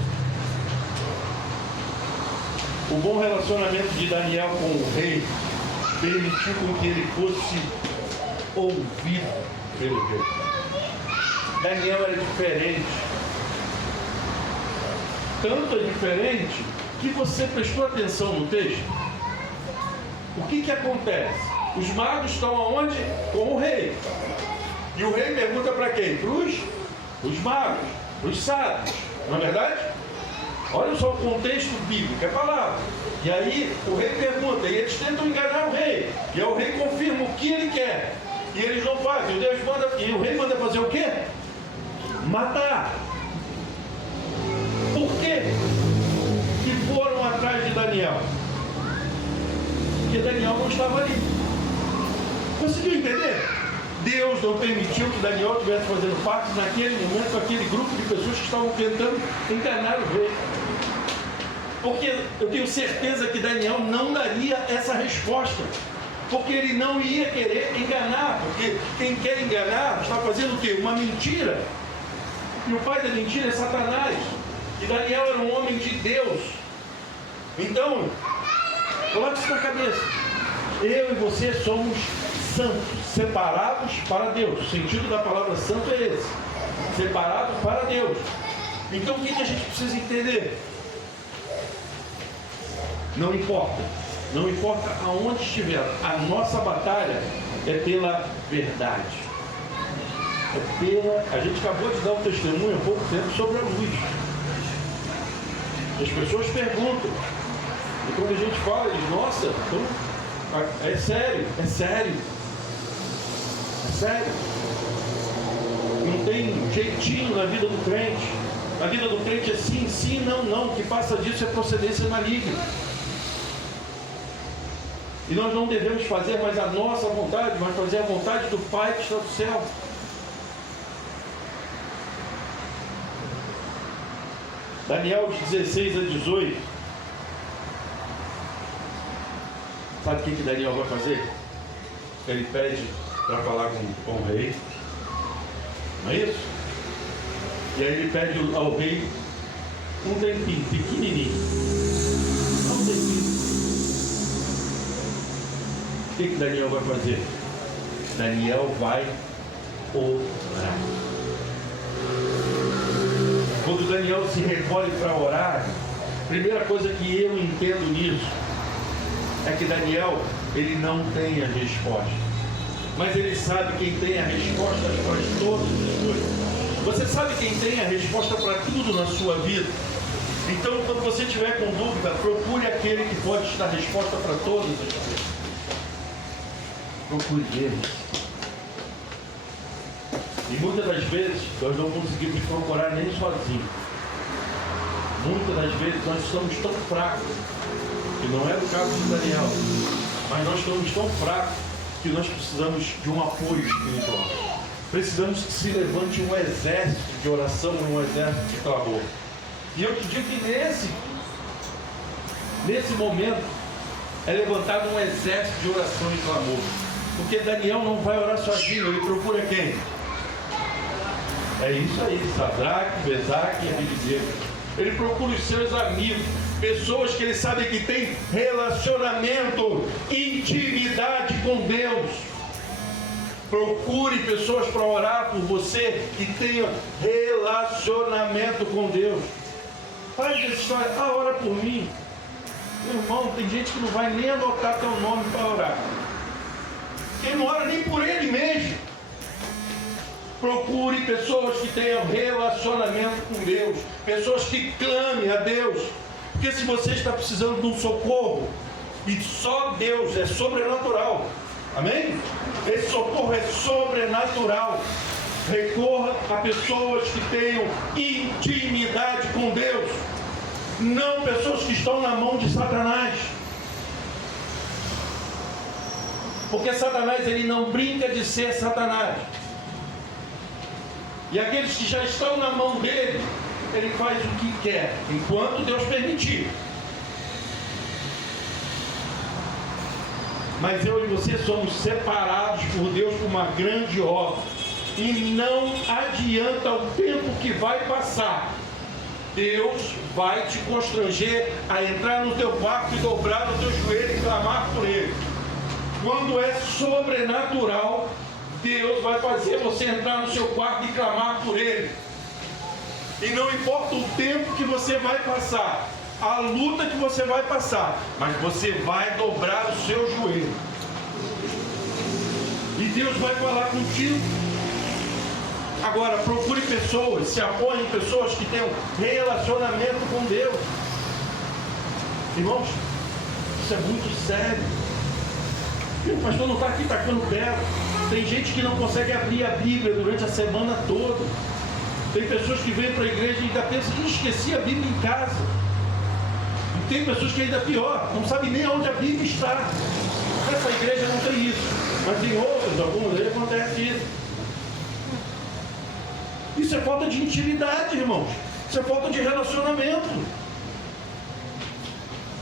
O bom relacionamento de Daniel com o rei permitiu com que ele fosse ouvido pelo rei. Daniel era diferente. Tanto é diferente que você prestou atenção no texto. O que acontece? Os magos estão aonde? Com o rei. E o rei pergunta para quem? Para os magos, para os sábios. Não é verdade? Olha só o contexto bíblico, é palavra. E aí o rei pergunta, e eles tentam enganar o rei. E aí o rei confirma o que ele quer. E eles não fazem. E o rei manda fazer o quê? Matar. Por quê que foram atrás de Daniel? Porque Daniel não estava ali. Conseguiu entender? Deus não permitiu que Daniel estivesse fazendo parte naquele momento com aquele grupo de pessoas que estavam tentando enganar o rei. Porque eu tenho certeza que Daniel não daria essa resposta. Porque ele não ia querer enganar. Porque quem quer enganar está fazendo o quê? Uma mentira. E o pai da mentira é Satanás. E Daniel era um homem de Deus. Então, coloque isso na cabeça. Eu e você somos santos, separados para Deus. O sentido da palavra santo é esse. Separados para Deus. Então o que a gente precisa entender? Não importa. Não importa aonde estiver. A nossa batalha é pela verdade. A gente acabou de dar um testemunho há pouco tempo sobre a luz. As pessoas perguntam, E quando a gente fala, diz, nossa, é sério, é sério. É sério. Não tem jeitinho na vida do crente. A vida do crente é sim, sim, não, não. O que passa disso é procedência maligna. E nós não devemos fazer mais a nossa vontade, mas fazer a vontade do Pai que está no céu. Daniel 16 a 18. Sabe o que Daniel vai fazer? Ele pede para falar com o rei. Não é isso? E aí ele pede ao rei um tempinho, pequenininho. Um tempinho. O que Daniel vai fazer? Daniel vai orar. Quando Daniel se recolhe para orar, a primeira coisa que eu entendo nisso é que Daniel, ele não tem a resposta. Mas ele sabe quem tem a resposta para todas as coisas. Você sabe quem tem a resposta para tudo na sua vida? Então, quando você tiver com dúvida, procure aquele que pode te dar resposta para todas as coisas. Procure ele. E muitas das vezes, nós não conseguimos procurar nem sozinhos. Muitas das vezes, nós estamos tão fracos, que não é o caso de Daniel, mas nós estamos tão fracos que nós precisamos de um apoio espiritual. Precisamos que se levante um exército de oração, um exército de clamor. E eu te digo que nesse momento é levantado um exército de oração e clamor. Porque Daniel não vai orar sozinho, ele procura quem? É isso aí, Sadraque, Mesaque e Abednego. Ele procura os seus amigos, pessoas que ele sabe que tem relacionamento, intimidade com Deus. Procure pessoas para orar por você que tenham relacionamento com Deus. Faz essa história, ora por mim. Meu irmão, tem gente que não vai nem anotar teu nome para orar. Ele não ora nem por ele mesmo. Procure pessoas que tenham relacionamento com Deus, pessoas que clamem a Deus. Porque se você está precisando de um socorro, e só Deus é sobrenatural, amém? Esse socorro é sobrenatural. Recorra a pessoas que tenham intimidade com Deus, não pessoas que estão na mão de Satanás. Porque Satanás, ele não brinca de ser Satanás. E aqueles que já estão na mão dele, ele faz o que quer, enquanto Deus permitir. Mas eu e você somos separados por Deus por uma grande obra. E não adianta o tempo que vai passar. Deus vai te constranger a entrar no teu quarto e dobrar o teu joelho e clamar por Ele. Quando é sobrenatural, Deus vai fazer você entrar no seu quarto e clamar por Ele. E não importa o tempo que você vai passar, a luta que você vai passar, mas você vai dobrar o seu joelho. E Deus vai falar contigo. Agora, procure pessoas, se apoie em pessoas que tenham relacionamento com Deus. Irmãos, isso é muito sério. O pastor não está aqui tacando pedra. Tem gente que não consegue abrir a Bíblia durante a semana toda. Tem pessoas que vêm para a igreja e ainda pensam que esqueci a Bíblia em casa. E tem pessoas que ainda pior, não sabem nem onde a Bíblia está. Essa igreja não tem isso, mas em outras, algumas aí acontece isso. Isso é falta de intimidade, irmãos. Isso é falta de relacionamento.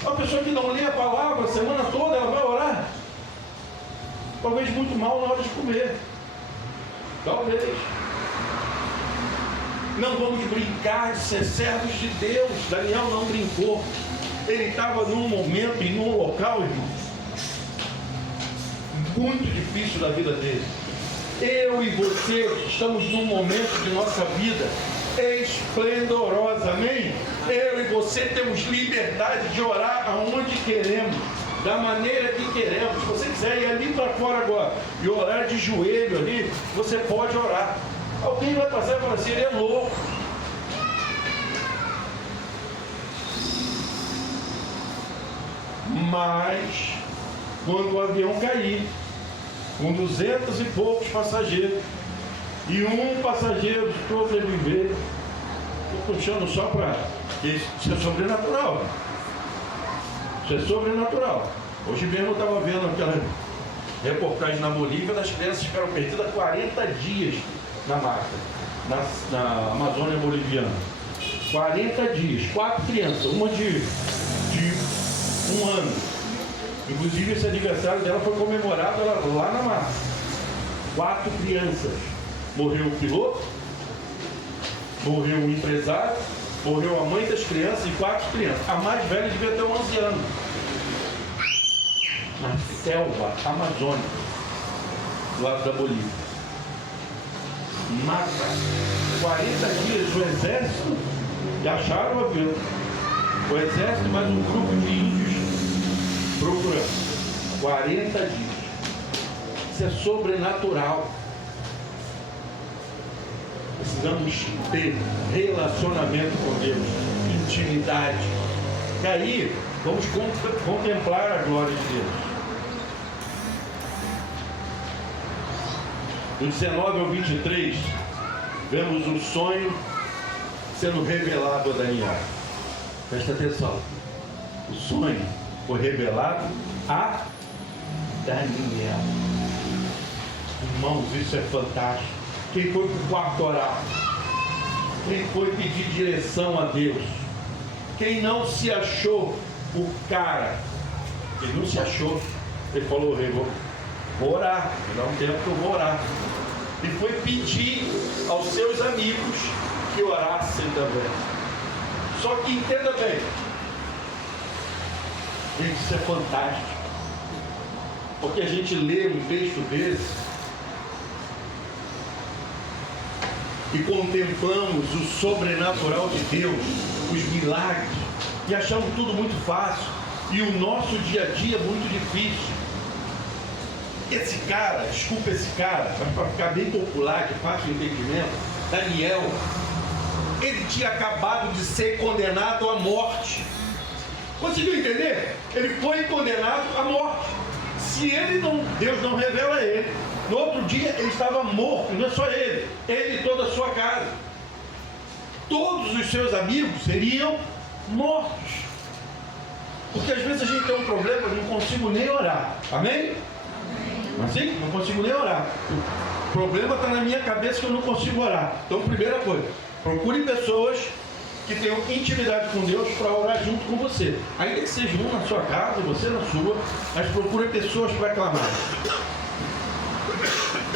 Uma pessoa que não lê a palavra a semana toda, ela vai orar? Talvez muito mal na hora de comer. Talvez. Não vamos brincar de ser servos de Deus. Daniel não brincou. Ele estava num momento e num local, irmão, muito difícil da vida dele. Eu e você estamos num momento de nossa vida esplendorosa, amém? Eu e você temos liberdade de orar aonde queremos, da maneira que queremos. Se você quiser ir ali para fora agora e orar de joelho ali, você pode orar. Alguém vai passar e falar assim, ele é louco. Mas, quando o avião cair, com 200 e poucos passageiros, e um passageiro sobreviver, estou puxando só para... Isso é sobrenatural. Isso é sobrenatural. Hoje mesmo eu estava vendo aquela reportagem na Bolívia das crianças que ficaram perdidas 40 dias na mata, na Amazônia boliviana. 40 dias, 4 crianças, uma de 1 ano. Inclusive esse aniversário dela foi comemorado lá na mata. 4 crianças. Morreu o piloto, morreu o empresário, morreu a mãe das crianças e 4 crianças. A mais velha devia ter 11 anos. Na selva amazônica, do lado da Bolívia. Mata. 40 dias o exército, e acharam o avião. O exército mais um grupo de índios procurando. 40 dias. Isso é sobrenatural. Precisamos ter relacionamento com Deus, intimidade. E aí, vamos contemplar a glória de Deus. Do 19 ao 23, vemos um sonho sendo revelado a Daniel. Presta atenção. O sonho foi revelado a Daniel. Irmãos, isso é fantástico. Quem foi para o quarto orar? Quem foi pedir direção a Deus? Quem não se achou o cara? Ele não se achou. Ele falou, rei, vou orar. Me dá um tempo que eu vou orar. E foi pedir aos seus amigos que orassem também. Só que entenda bem. Gente, isso é fantástico. Porque a gente lê um texto desse e contemplamos o sobrenatural de Deus, os milagres, e achamos tudo muito fácil, e o nosso dia a dia muito difícil. Esse cara, desculpa esse cara, mas para ficar bem popular, de fácil entendimento, Daniel, ele tinha acabado de ser condenado à morte. Conseguiu entender? Ele foi condenado à morte. Se ele não, Deus não revela a ele, no outro dia ele estava morto, não é só ele e toda a sua casa. Todos os seus amigos seriam mortos. Porque às vezes a gente tem um problema, eu não consigo nem orar. Amém? Assim? Não consigo nem orar. O problema está na minha cabeça que eu não consigo orar. Então, primeira coisa, procure pessoas que tenham intimidade com Deus para orar junto com você. Ainda que seja um na sua casa, você na sua, mas procure pessoas para clamar.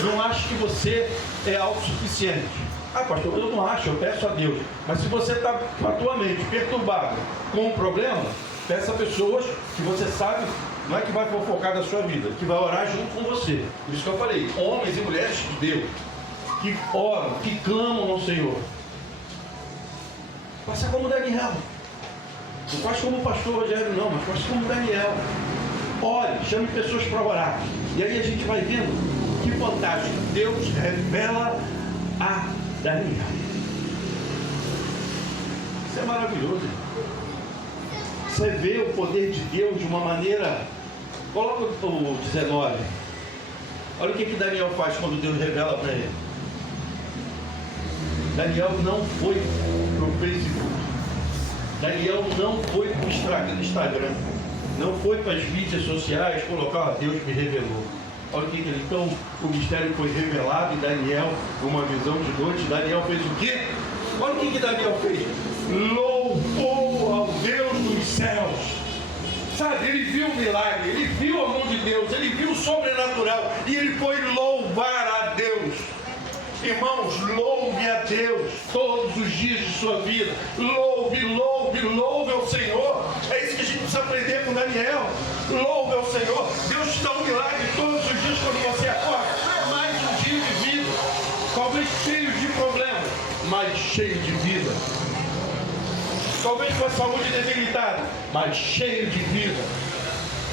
Não ache que você é autossuficiente. Ah, pastor, eu não acho, eu peço a Deus. Mas se você está com a tua mente perturbada com um problema, peça pessoas que você sabe, não é que vai fofocar da sua vida, que vai orar junto com você. Por isso que eu falei, homens e mulheres de Deus, que oram, que clamam ao Senhor. Faça como Daniel. Não faz como o pastor Rogério não, mas faça como Daniel. Ore, chame pessoas para orar. E aí a gente vai vendo que fantástico. Deus revela a Daniel. Isso é maravilhoso. Você vê o poder de Deus de uma maneira... Coloca o 19. Olha o que Daniel faz quando Deus revela para ele. Daniel não foi para o Facebook. Daniel não foi para o Instagram. Não foi para as mídias sociais colocar, Deus me revelou. Olha o que ele... Então, o mistério foi revelado em Daniel, uma visão de noite. Daniel fez o quê? Olha o que Daniel fez. Louvou ao Deus dos céus. Sabe, ele viu o milagre, ele viu a mão de Deus, ele viu o sobrenatural e ele foi louvar a Deus. Irmãos, louve a Deus todos os dias de sua vida. Louve, louve, louve ao Senhor. É isso que a gente precisa aprender com Daniel. Louve ao Senhor. Deus te dá um milagre todos os dias quando você acorda. Mais um dia de vida. Talvez cheio de problemas, mas cheio de vida. Talvez com a saúde debilitada, mas cheio de vida.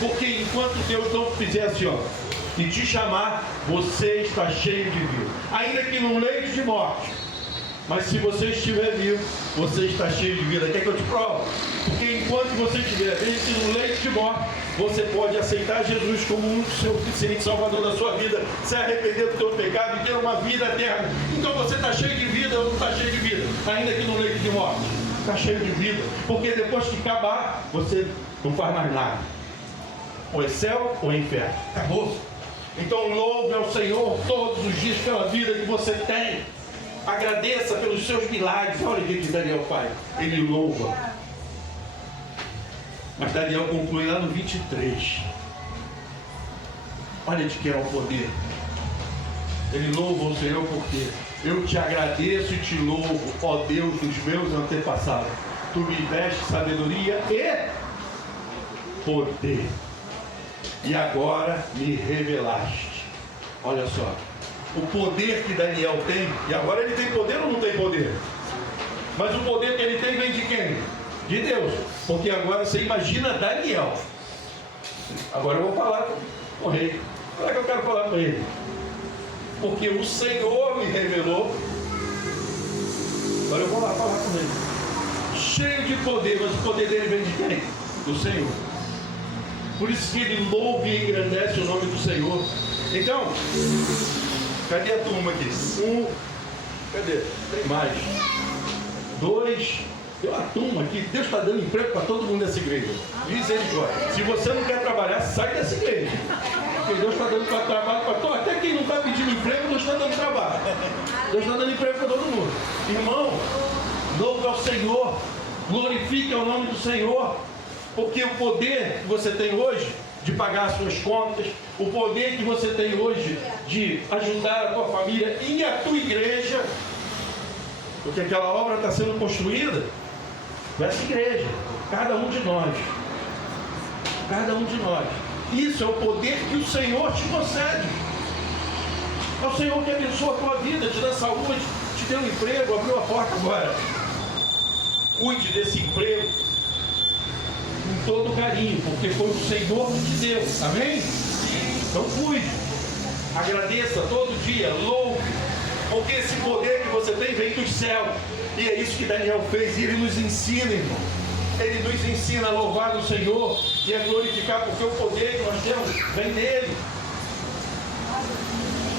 Porque enquanto Deus não fizer assim, ó, e te chamar, você está cheio de vida. Ainda que num leito de morte. Mas se você estiver vivo, você está cheio de vida. Quer que eu te provo? Porque enquanto você estiver, mesmo que num leito de morte, Você pode aceitar Jesus como o único suficiente Salvador da sua vida, se arrepender do teu pecado e ter uma vida eterna. Então você está cheio de vida ou não está cheio de vida? Ainda que no leito de morte. Está cheio de vida. Porque depois que acabar, você não faz mais nada. Ou é céu ou é inferno. Acabou. Então louve ao Senhor todos os dias pela vida que você tem. Agradeça pelos seus milagres. Olha o que Daniel faz. Ele louva. Mas Daniel conclui lá no 23. Olha de que é o poder. Ele louva o Senhor porque eu te agradeço e te louvo, ó Deus dos meus antepassados. Tu me deste sabedoria e poder. E agora me revelaste. Olha só. O poder que Daniel tem. E agora ele tem poder ou não tem poder? Mas o poder que ele tem vem de quem? De Deus. Porque agora você imagina Daniel. Agora eu vou falar com o rei. Olha que eu quero falar com ele. Porque o Senhor me revelou. Agora eu vou lá falar com ele. Cheio de poder, mas o poder dele vem de quem? Do Senhor. Por isso que ele louva e engrandece o nome do Senhor. Então, cadê a turma aqui? Cadê? Tem mais. 2. Tem uma turma aqui. Deus está dando emprego para todo mundo dessa igreja. Misericórdia. Se você não quer trabalhar, sai dessa igreja. Porque Deus está dando trabalho para todos. Até quem não está pedindo emprego, Deus está dando trabalho. Deus está dando emprego para todo mundo. Irmão, louve ao Senhor. Glorifique o nome do Senhor. Porque o poder que você tem hoje de pagar as suas contas, o poder que você tem hoje de ajudar a tua família e a tua igreja, porque aquela obra está sendo construída nessa igreja, cada um de nós. Cada um de nós. Isso é o poder que o Senhor te concede. É o Senhor que abençoa a tua vida, te dá saúde, te deu um emprego, abriu a porta agora. Cuide desse emprego com todo carinho, porque foi o Senhor que te deu. Amém? Então cuide. Agradeça todo dia, louve. Porque esse poder que você tem vem dos céus. E é isso que Daniel fez. E ele nos ensina, irmão. Ele nos ensina a louvar o Senhor e a glorificar, porque o poder que nós temos vem dele.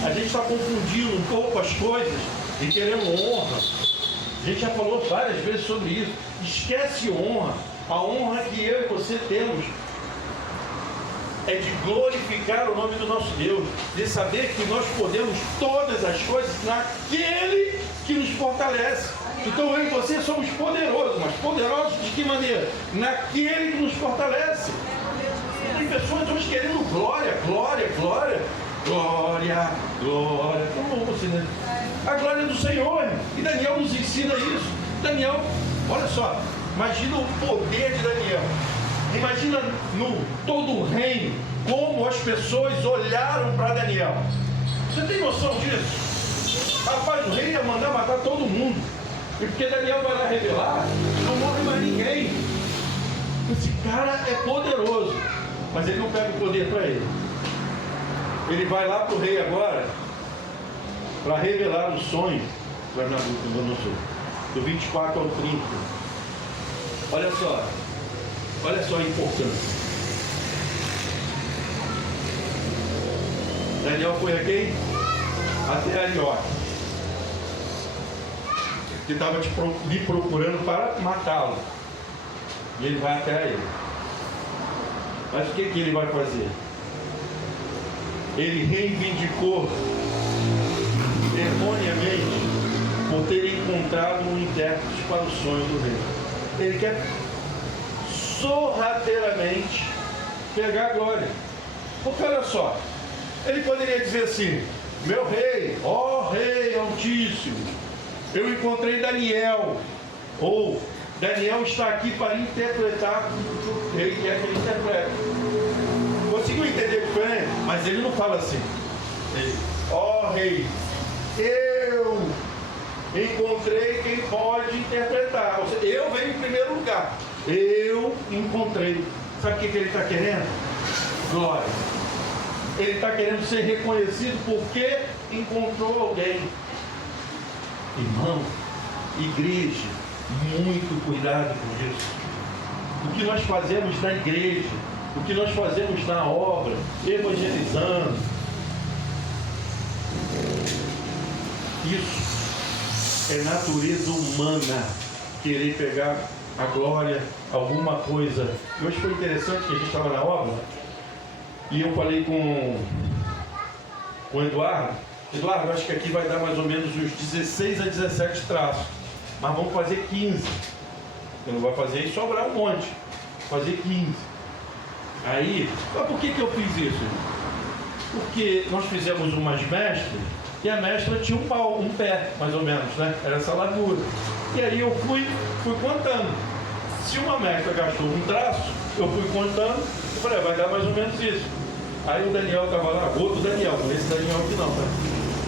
A gente está confundindo um pouco as coisas e querendo honra. A gente já falou várias vezes sobre isso. Esquece honra. A honra que eu e você temos é de glorificar o nome do nosso Deus, de saber que nós podemos todas as coisas naquele que nos fortalece. Então eu e você somos poderosos, mas poderosos de que maneira? Naquele que nos fortalece. Tem pessoas hoje querendo glória, glória, glória, glória, glória. Como você, né? A glória do Senhor. E Daniel nos ensina isso. Daniel, olha só. Imagina o poder de Daniel. Imagina no todo o reino, como as pessoas olharam para Daniel. Você tem noção disso? Rapaz, o rei ia mandar matar todo mundo. E porque Daniel vai lá revelar, não morre mais ninguém. Esse cara é poderoso. Mas ele não pega o poder para ele. Ele vai lá para o rei agora, para revelar o sonho do Nabucodonosor, do 24 ao 30. Olha só a importância. Daniel foi a quem? Até Arioque, que estava lhe procurando para matá-lo. E ele vai até ele. Mas o que ele vai fazer? Ele reivindicou erroneamente por ter encontrado um intérprete para o sonho do rei. Ele quer sorrateiramente pegar a glória. Porque olha só, ele poderia dizer assim: meu rei, ó rei altíssimo, eu encontrei Daniel, ou Daniel está aqui para interpretar o que o rei quer que ele interprete. Conseguiu entender o que é? Mas ele não fala assim: ó rei, eu encontrei quem pode interpretar. Ou seja, eu venho em primeiro lugar. Eu encontrei. Sabe o que ele está querendo? Glória. Ele está querendo ser reconhecido porque encontrou alguém. Irmão, igreja, muito cuidado com isso. O que nós fazemos na igreja o que nós fazemos na obra, evangelizando. Isso é natureza humana, querer pegar a glória, alguma coisa. E hoje foi interessante que a gente estava na obra e eu falei com o Eduardo. Eduardo, acho que aqui vai dar mais ou menos uns 16 a 17 traços, mas vamos fazer 15. Você não vai fazer e sobrar um monte. Fazer 15. Aí, mas por que eu fiz isso? Porque nós fizemos umas mestras e a mestra tinha um pé, mais ou menos, né? Era essa largura. E aí eu fui contando. Se uma mestra gastou um traço, eu fui contando, eu falei, vai dar mais ou menos isso. Aí o Daniel estava lá, outro Daniel, não esse Daniel aqui não, tá?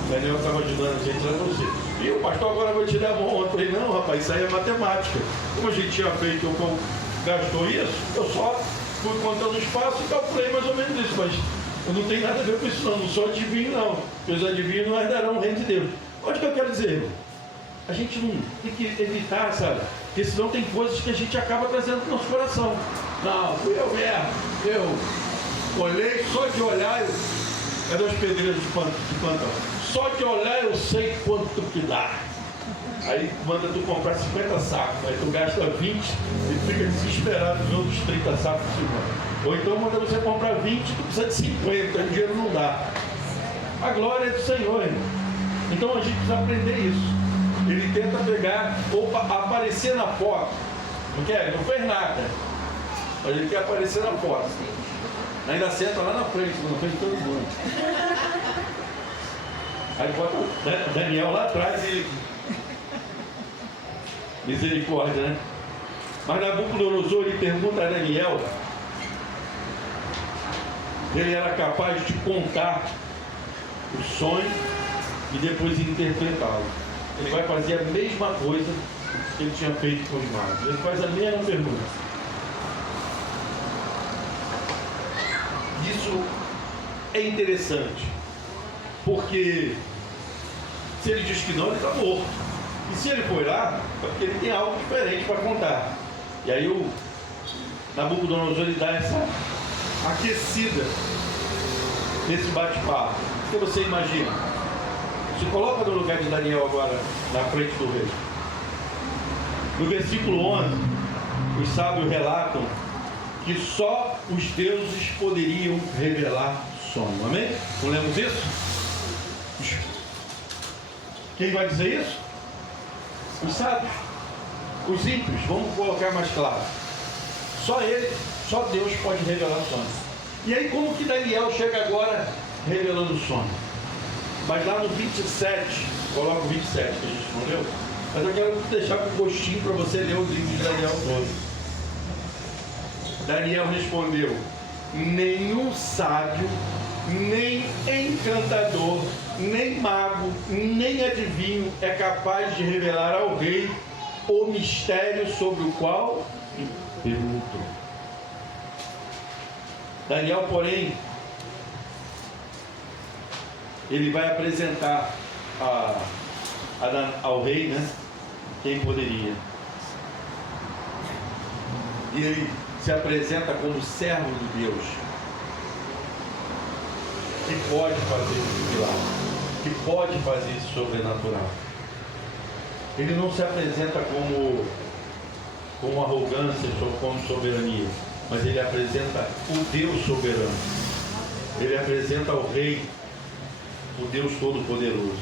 O Daniel estava ajudando a gente lá no você. E o pastor agora vai te dar a mão. Eu falei, não, rapaz, isso aí é matemática. Como a gente tinha feito, eu gastou isso, eu só fui contando os passos e calculei mais ou menos isso, mas eu não tenho nada a ver com isso não sou adivinho não, porque os adivinhos não herdarão o reino de Deus. Onde que eu quero dizer? A gente não tem que evitar, sabe? Porque senão tem coisas que a gente acaba trazendo para o nosso coração. Não, fui eu mesmo, eu olhei, só de olhar, cadê os pedreiros de plantão? Só de olhar eu sei quanto que dá. Aí manda tu comprar 50 sacos, aí tu gasta 20 e fica desesperado nos outros 30 sacos de semana. Ou então manda você comprar 20 e tu precisa de 50, o dinheiro não dá. A glória é do Senhor, irmão. Então a gente precisa aprender isso. Ele tenta pegar, ou aparecer na foto. Não quer? Não fez nada. Mas ele quer aparecer na foto. Ainda senta lá na frente, não fez todo mundo. Aí bota o Daniel lá atrás e... Misericórdia, né? Mas Nabucodonosor, ele pergunta a Daniel, ele era capaz de contar o sonho e depois interpretá-lo. Ele vai fazer a mesma coisa que ele tinha feito com os magos. Ele faz a mesma pergunta. Isso é interessante, porque se ele diz que não, ele está morto. E se ele foi lá, é porque ele tem algo diferente para contar. E aí o Nabucodonosor ele dá essa aquecida nesse bate-papo. O que você imagina? Se coloca no lugar de Daniel agora, na frente do rei. No versículo 11, os sábios relatam que só os deuses poderiam revelar sonho. Amém? Não lemos isso? Quem vai dizer isso? Os sábios. Os ímpios, vamos colocar mais claro. Só ele, só Deus pode revelar sonho. E aí como que Daniel chega agora revelando o sonho? Mas lá no 27, coloca o 27 que a gente não leu, mas eu quero deixar com gostinho para você ler o livro de Daniel todo. Daniel respondeu: nenhum sábio, nem encantador, nem mago, nem adivinho é capaz de revelar ao rei o mistério sobre o qual perguntou. Daniel, porém, ele vai apresentar ao rei, né, quem poderia. E ele se apresenta como servo de Deus, que pode fazer esse milagre, que pode fazer esse sobrenatural. Ele não se apresenta como arrogância ou como soberania, mas ele apresenta o Deus soberano. Ele apresenta ao rei o Deus Todo-Poderoso.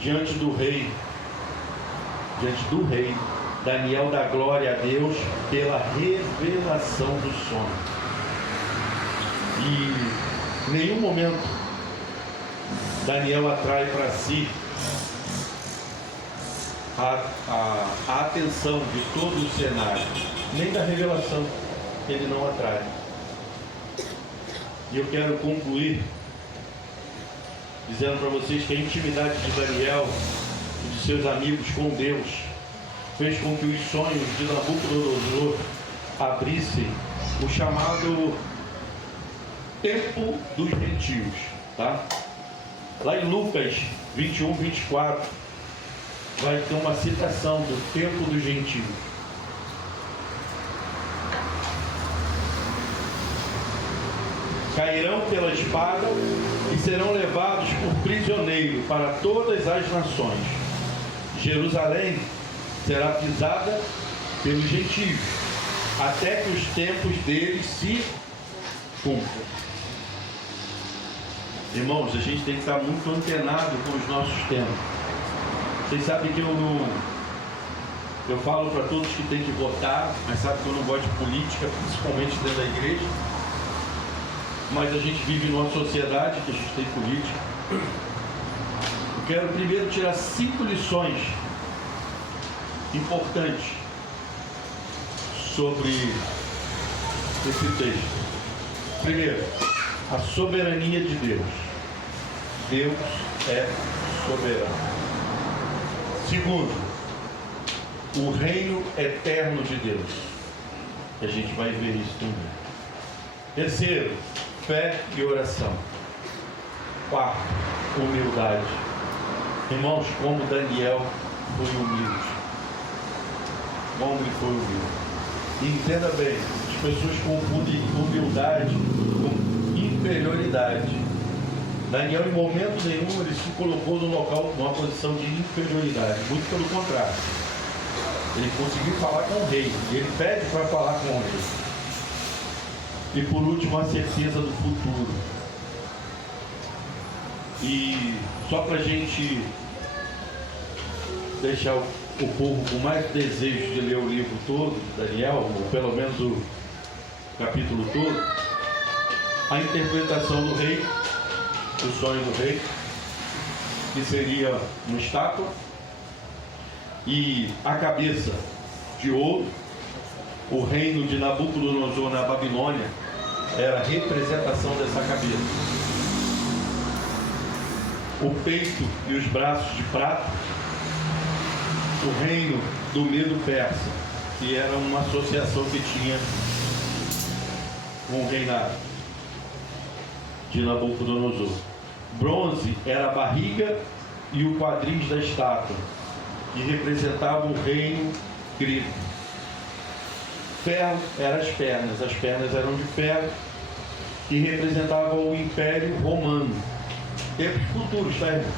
Diante do rei, Daniel dá glória a Deus pela revelação do sonho. E em nenhum momento Daniel atrai para si a atenção de todo o cenário, nem da revelação, ele não atrai. E eu quero concluir dizendo para vocês que a intimidade de Daniel e de seus amigos com Deus fez com que os sonhos de Nabucodonosor abrissem o chamado tempo dos gentios, tá? Lá em Lucas 21, 24 vai ter uma citação do tempo dos gentios. cairão pela espada e serão levados por prisioneiro para todas as nações. Jerusalém será pisada pelos gentios, até que os tempos deles se cumpram. Irmãos, a gente tem que estar muito antenado com os nossos tempos. Vocês sabem que eu falo para todos que tem que votar, mas sabe que eu não gosto de política, principalmente dentro da igreja. Mas a gente vive numa sociedade que a gente tem política. Eu quero primeiro tirar 5 lições importantes sobre esse texto. Primeiro, a soberania de Deus. Deus é soberano. Segundo, o reino eterno de Deus. E a gente vai ver isso também. Terceiro, fé e oração. Quarto, humildade. Irmãos, como Daniel foi humilde. Como ele foi humilde. E entenda bem, as pessoas confundem humildade com inferioridade. Daniel, em momento nenhum, ele se colocou no local, numa posição de inferioridade. Muito pelo contrário. Ele conseguiu falar com o rei. E ele pede para falar com o rei. E por último, a certeza do futuro. E só para a gente deixar o povo com mais desejo de ler o livro todo, de Daniel, ou pelo menos o capítulo todo, a interpretação do rei, o sonho do rei, que seria uma estátua, e a cabeça de ouro. O reino de Nabucodonosor na Babilônia era a representação dessa cabeça. O peito e os braços de prata. O reino do Medo Persa, que era uma associação que tinha com o reinado de Nabucodonosor. Bronze era a barriga e o quadris da estátua, que representavam o reino grego. Ferro eram as pernas eram de ferro, que representavam o Império Romano. Tempos futuros, tá, irmão?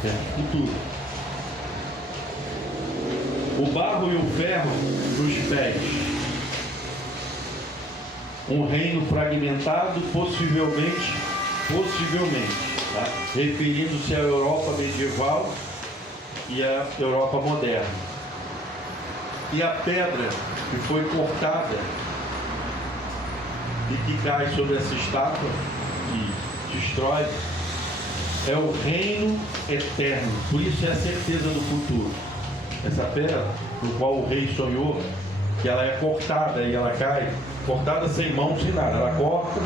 Tempos futuros. O barro e o ferro nos pés. Um reino fragmentado, possivelmente, tá? Referindo-se à Europa medieval e à Europa moderna. E a pedra que foi cortada e que cai sobre essa estátua e destrói é o reino eterno. Por isso é a certeza do futuro. Essa pedra, no qual o rei sonhou, que ela é cortada e ela cai, cortada sem mão, sem nada, ela corta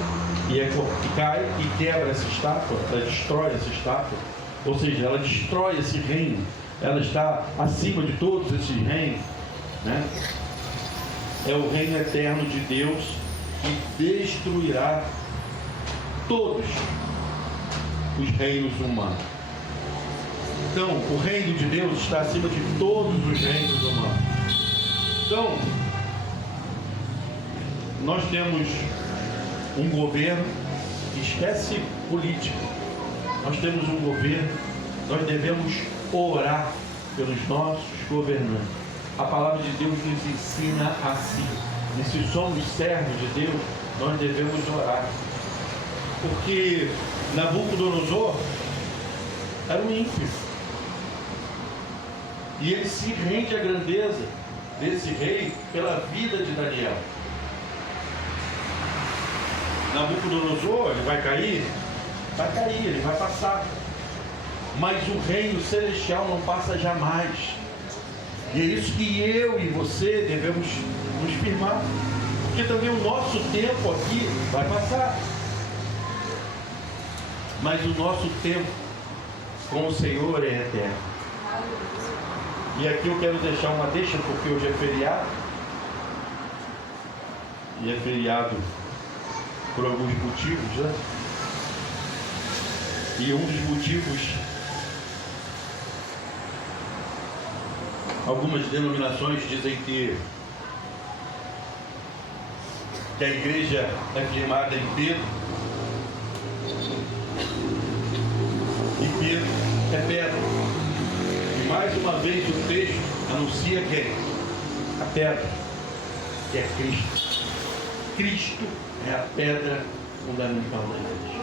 e cai e quebra essa estátua, ela destrói essa estátua, ou seja, ela destrói esse reino, ela está acima de todos esses reinos, né? É o reino eterno de Deus que destruirá todos os reinos humanos. Então, o reino de Deus está acima de todos os reinos humanos. Então, nós temos um governo, esquece política, nós temos um governo, nós devemos orar pelos nossos governantes. A palavra de Deus nos ensina assim. E se somos servos de Deus, nós devemos orar. Porque Nabucodonosor era um ímpio. E ele se rende à grandeza desse rei pela vida de Daniel. Nabucodonosor, ele vai cair? Vai cair, ele vai passar. Mas o reino celestial não passa jamais. E é isso que eu e você devemos nos firmar. Porque também o nosso tempo aqui vai passar. Mas o nosso tempo com o Senhor é eterno. E aqui eu quero deixar uma deixa, porque hoje é feriado. E é feriado por alguns motivos, né? E um dos motivos, algumas denominações dizem que que a igreja é firmada em Pedro. E Pedro é pedra. E mais uma vez o texto anuncia quem? A pedra, que é Cristo. Cristo é a pedra fundamental da igreja.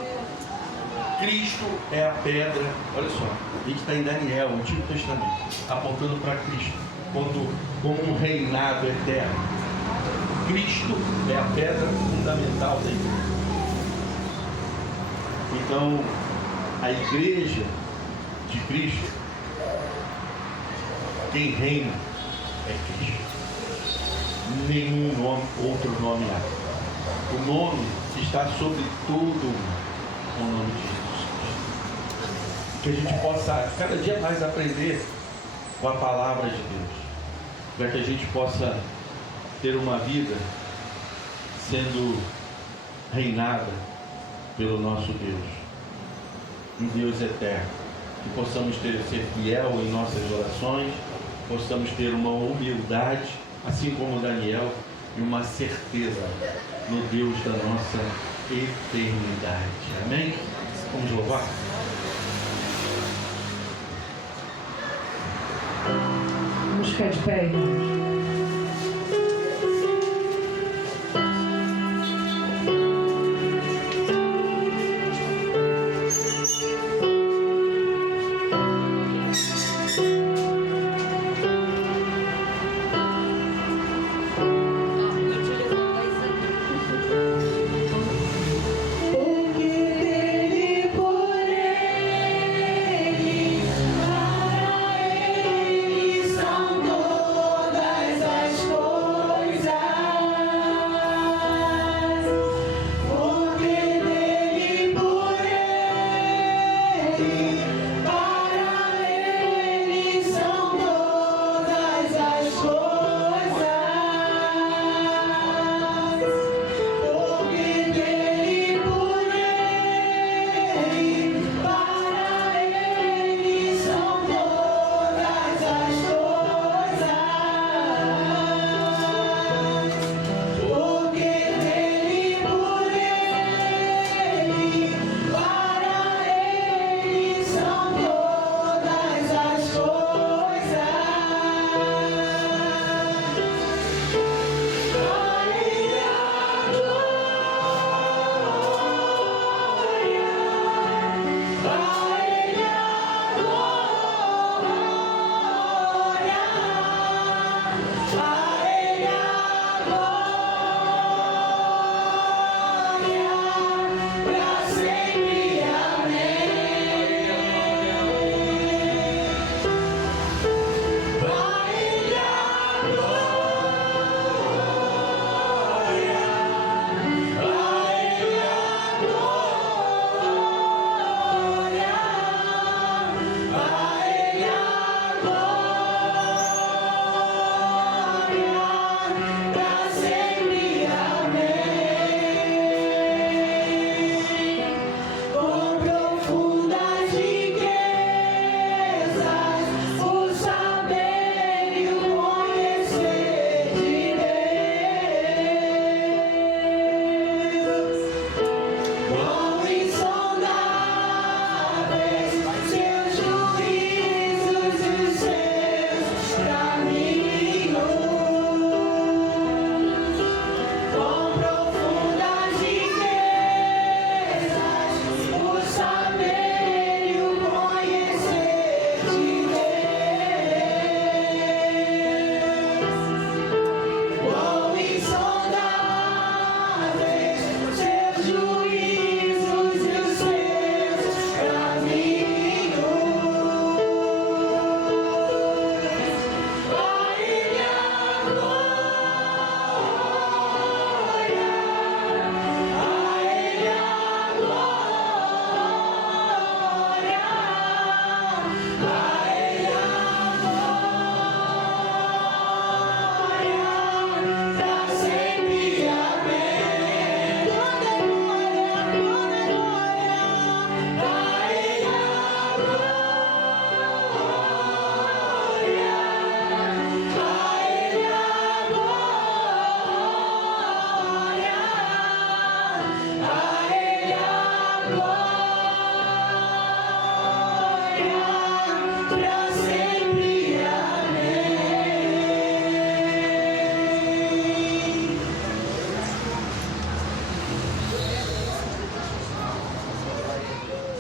Cristo é a pedra. Olha só, a gente está em Daniel, o Antigo Testamento, apontando para Cristo como um reinado eterno. Cristo é a pedra fundamental da igreja. Então, a igreja de Cristo, quem reina é Cristo. Nenhum nome, outro nome há. O nome que está sobre todo o nome de Jesus. Que a gente possa cada dia mais aprender com a palavra de Deus, para que a gente possa ter uma vida sendo reinada pelo nosso Deus, um Deus eterno. Que possamos ser fiel em nossas orações, possamos ter uma humildade, assim como Daniel, e uma certeza no Deus da nossa eternidade. Amém? Vamos louvar? Vamos ficar de pé, irmãos. Para ele são todas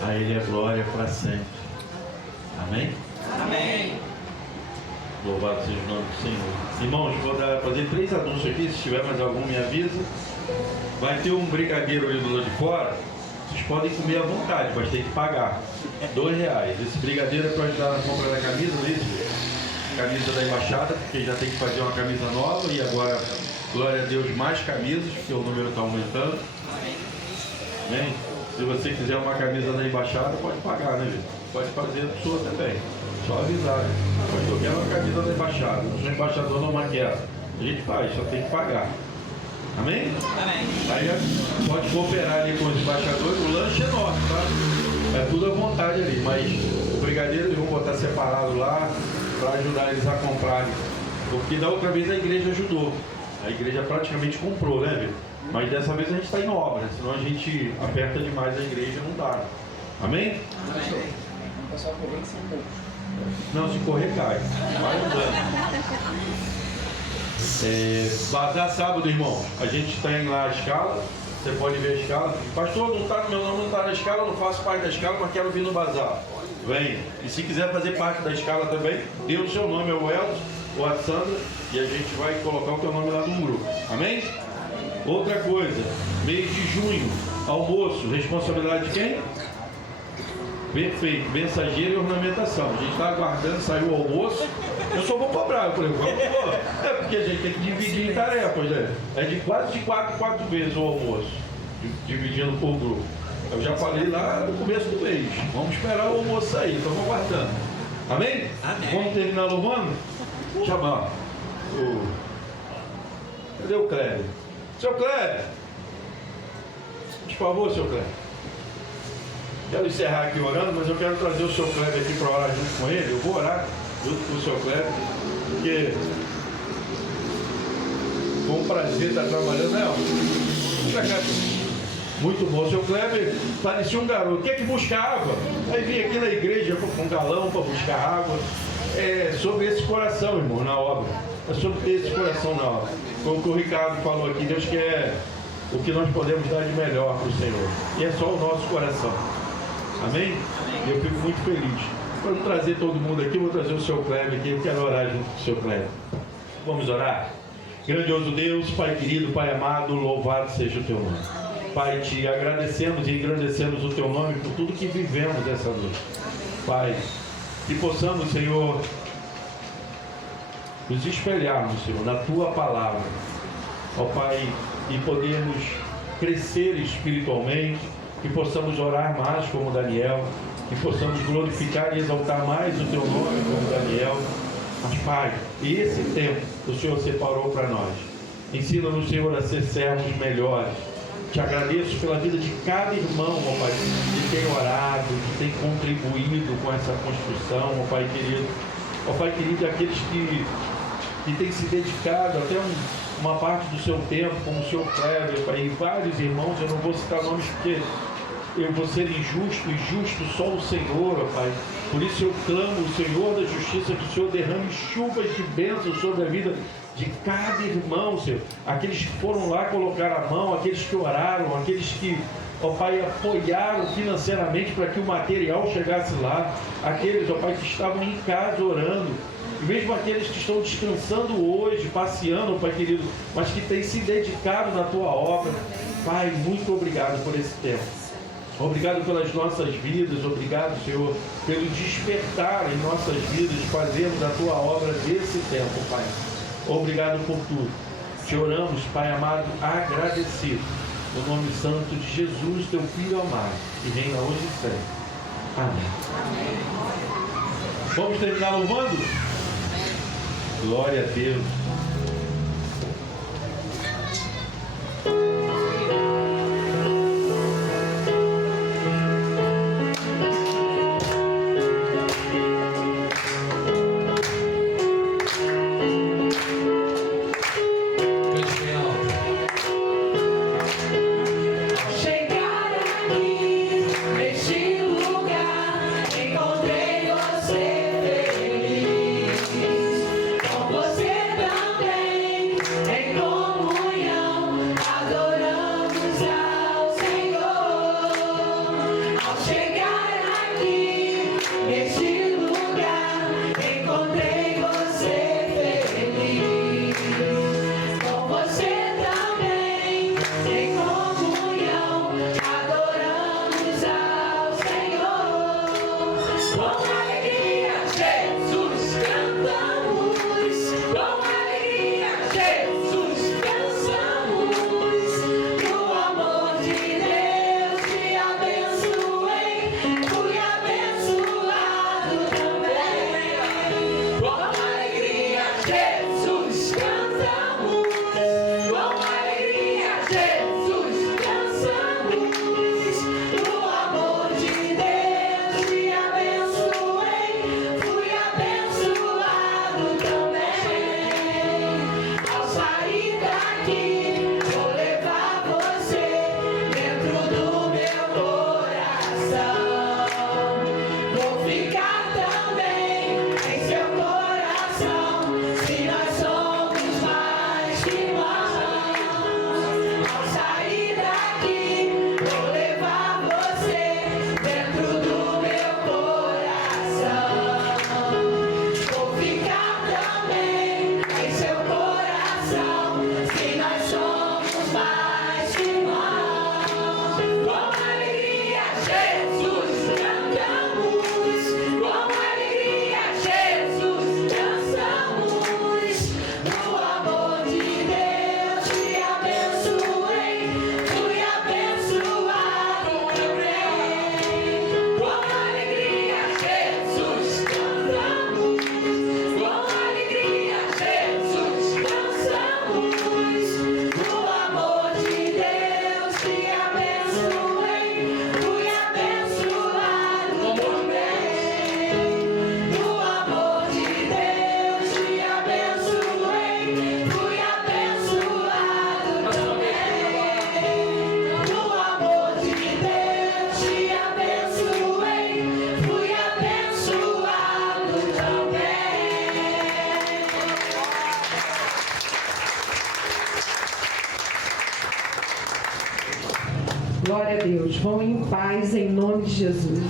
A Ele é glória para sempre. Amém? Amém. Louvado seja o nome do Senhor. Irmãos, vou fazer 3 anúncios aqui. Se tiver mais algum, me avisa. Vai ter um brigadeiro ali do lado de fora. Vocês podem comer à vontade, mas tem que pagar R$2. Esse brigadeiro é para ajudar na compra da camisa, camisa da embaixada, porque já tem que fazer uma camisa nova. E agora, glória a Deus, mais camisas, porque o número está aumentando. Amém? Se você quiser uma camisa da embaixada, pode pagar, né, gente? Pode fazer a sua também. Só avisar, né? Mas eu quero uma camisa da embaixada. O embaixador não maquia. A gente faz, só tem que pagar. Amém? Amém. Aí pode cooperar ali com os embaixadores. O lanche é nosso, tá? É tudo à vontade ali. Mas o brigadeiro eles vão botar separado lá para ajudar eles a comprarem. Porque da outra vez a igreja ajudou. A igreja praticamente comprou, né, Vitor? Mas dessa vez a gente está em obra. Senão a gente aperta demais a igreja, não dá. Amém? Amém. Não, se correr cai. Vai andando. Bazar sábado, irmão. A gente tem lá a escala. Você pode ver a escala. Pastor, não tá, meu nome não está na escala, não faço parte da escala, mas quero vir no bazar. Vem. E se quiser fazer parte da escala também, dê o seu nome ao Elton ou a Sandra e a gente vai colocar o teu nome lá no grupo. Amém? Outra coisa, mês de junho, almoço, responsabilidade de quem? Perfeito, mensageiro e ornamentação. A gente está aguardando, saiu o almoço. Eu só vou cobrar, eu falei, é porque a gente tem que dividir em tarefas, né? É de quase 4 vezes o almoço, dividindo por grupo. Eu já falei lá no começo do mês. Vamos esperar o almoço sair, estamos aguardando. Amém? Amém. Vamos terminar louvando? Chamar. Cadê o Cléber? Seu Cléber! Por favor, seu Cléber. Quero encerrar aqui orando, mas eu quero trazer o seu Cléber aqui para orar junto com ele. Eu vou orar junto com o seu Cléber, porque foi um prazer estar trabalhando. Muito bom. O seu Cléber parecia um garoto. Quer que busca água? Aí vim aqui na igreja com um galão para buscar água. É sobre esse coração, irmão, na obra. É sobre esse coração na obra. Como o Ricardo falou aqui, Deus quer o que nós podemos dar de melhor para o Senhor. E é só o nosso coração. Amém? E eu fico muito feliz. Para não trazer todo mundo aqui, vou trazer o seu Cléber aqui. Eu quero orar junto com o seu Cléber. Vamos orar? Grandioso Deus, Pai querido, Pai amado, louvado seja o teu nome. Pai, te agradecemos e engrandecemos o teu nome por tudo que vivemos essa noite. Pai, que possamos, Senhor, nos espelharmos, Senhor, na tua palavra. Ó Pai, e podermos crescer espiritualmente, que possamos orar mais como Daniel, que possamos glorificar e exaltar mais o teu nome como Daniel. Mas Pai, esse tempo o Senhor separou para nós. Ensina-nos, Senhor, a ser servos melhores. Te agradeço pela vida de cada irmão, ó Pai, que tem orado, que tem contribuído com essa construção, ó Pai querido. Ó Pai querido, aqueles que têm se dedicado até uma parte do seu tempo, como o Senhor Cléber, Pai, e vários irmãos, eu não vou citar nomes porque eu vou ser injusto, e justo só o Senhor, ó Pai. Por isso eu clamo, o Senhor da justiça, que o Senhor derrame chuvas de bênçãos sobre a vida de cada irmão, Senhor. Aqueles que foram lá colocar a mão, aqueles que oraram, aqueles que, ó Pai, apoiaram financeiramente para que o material chegasse lá, aqueles, ó Pai, que estavam em casa orando, e mesmo aqueles que estão descansando hoje, passeando, ó Pai querido, mas que têm se dedicado na Tua obra. Pai, muito obrigado por esse tempo. Obrigado pelas nossas vidas, obrigado, Senhor, pelo despertar em nossas vidas, fazermos a Tua obra desse tempo, Pai. Obrigado por tudo. Te oramos, Pai amado, agradecido. No nome santo de Jesus, Teu Filho amado, que reina hoje e sempre. Amém. Vamos terminar louvando? Glória a Deus. Você também em comunhão, adorando. Deus. Vão em paz em nome de Jesus.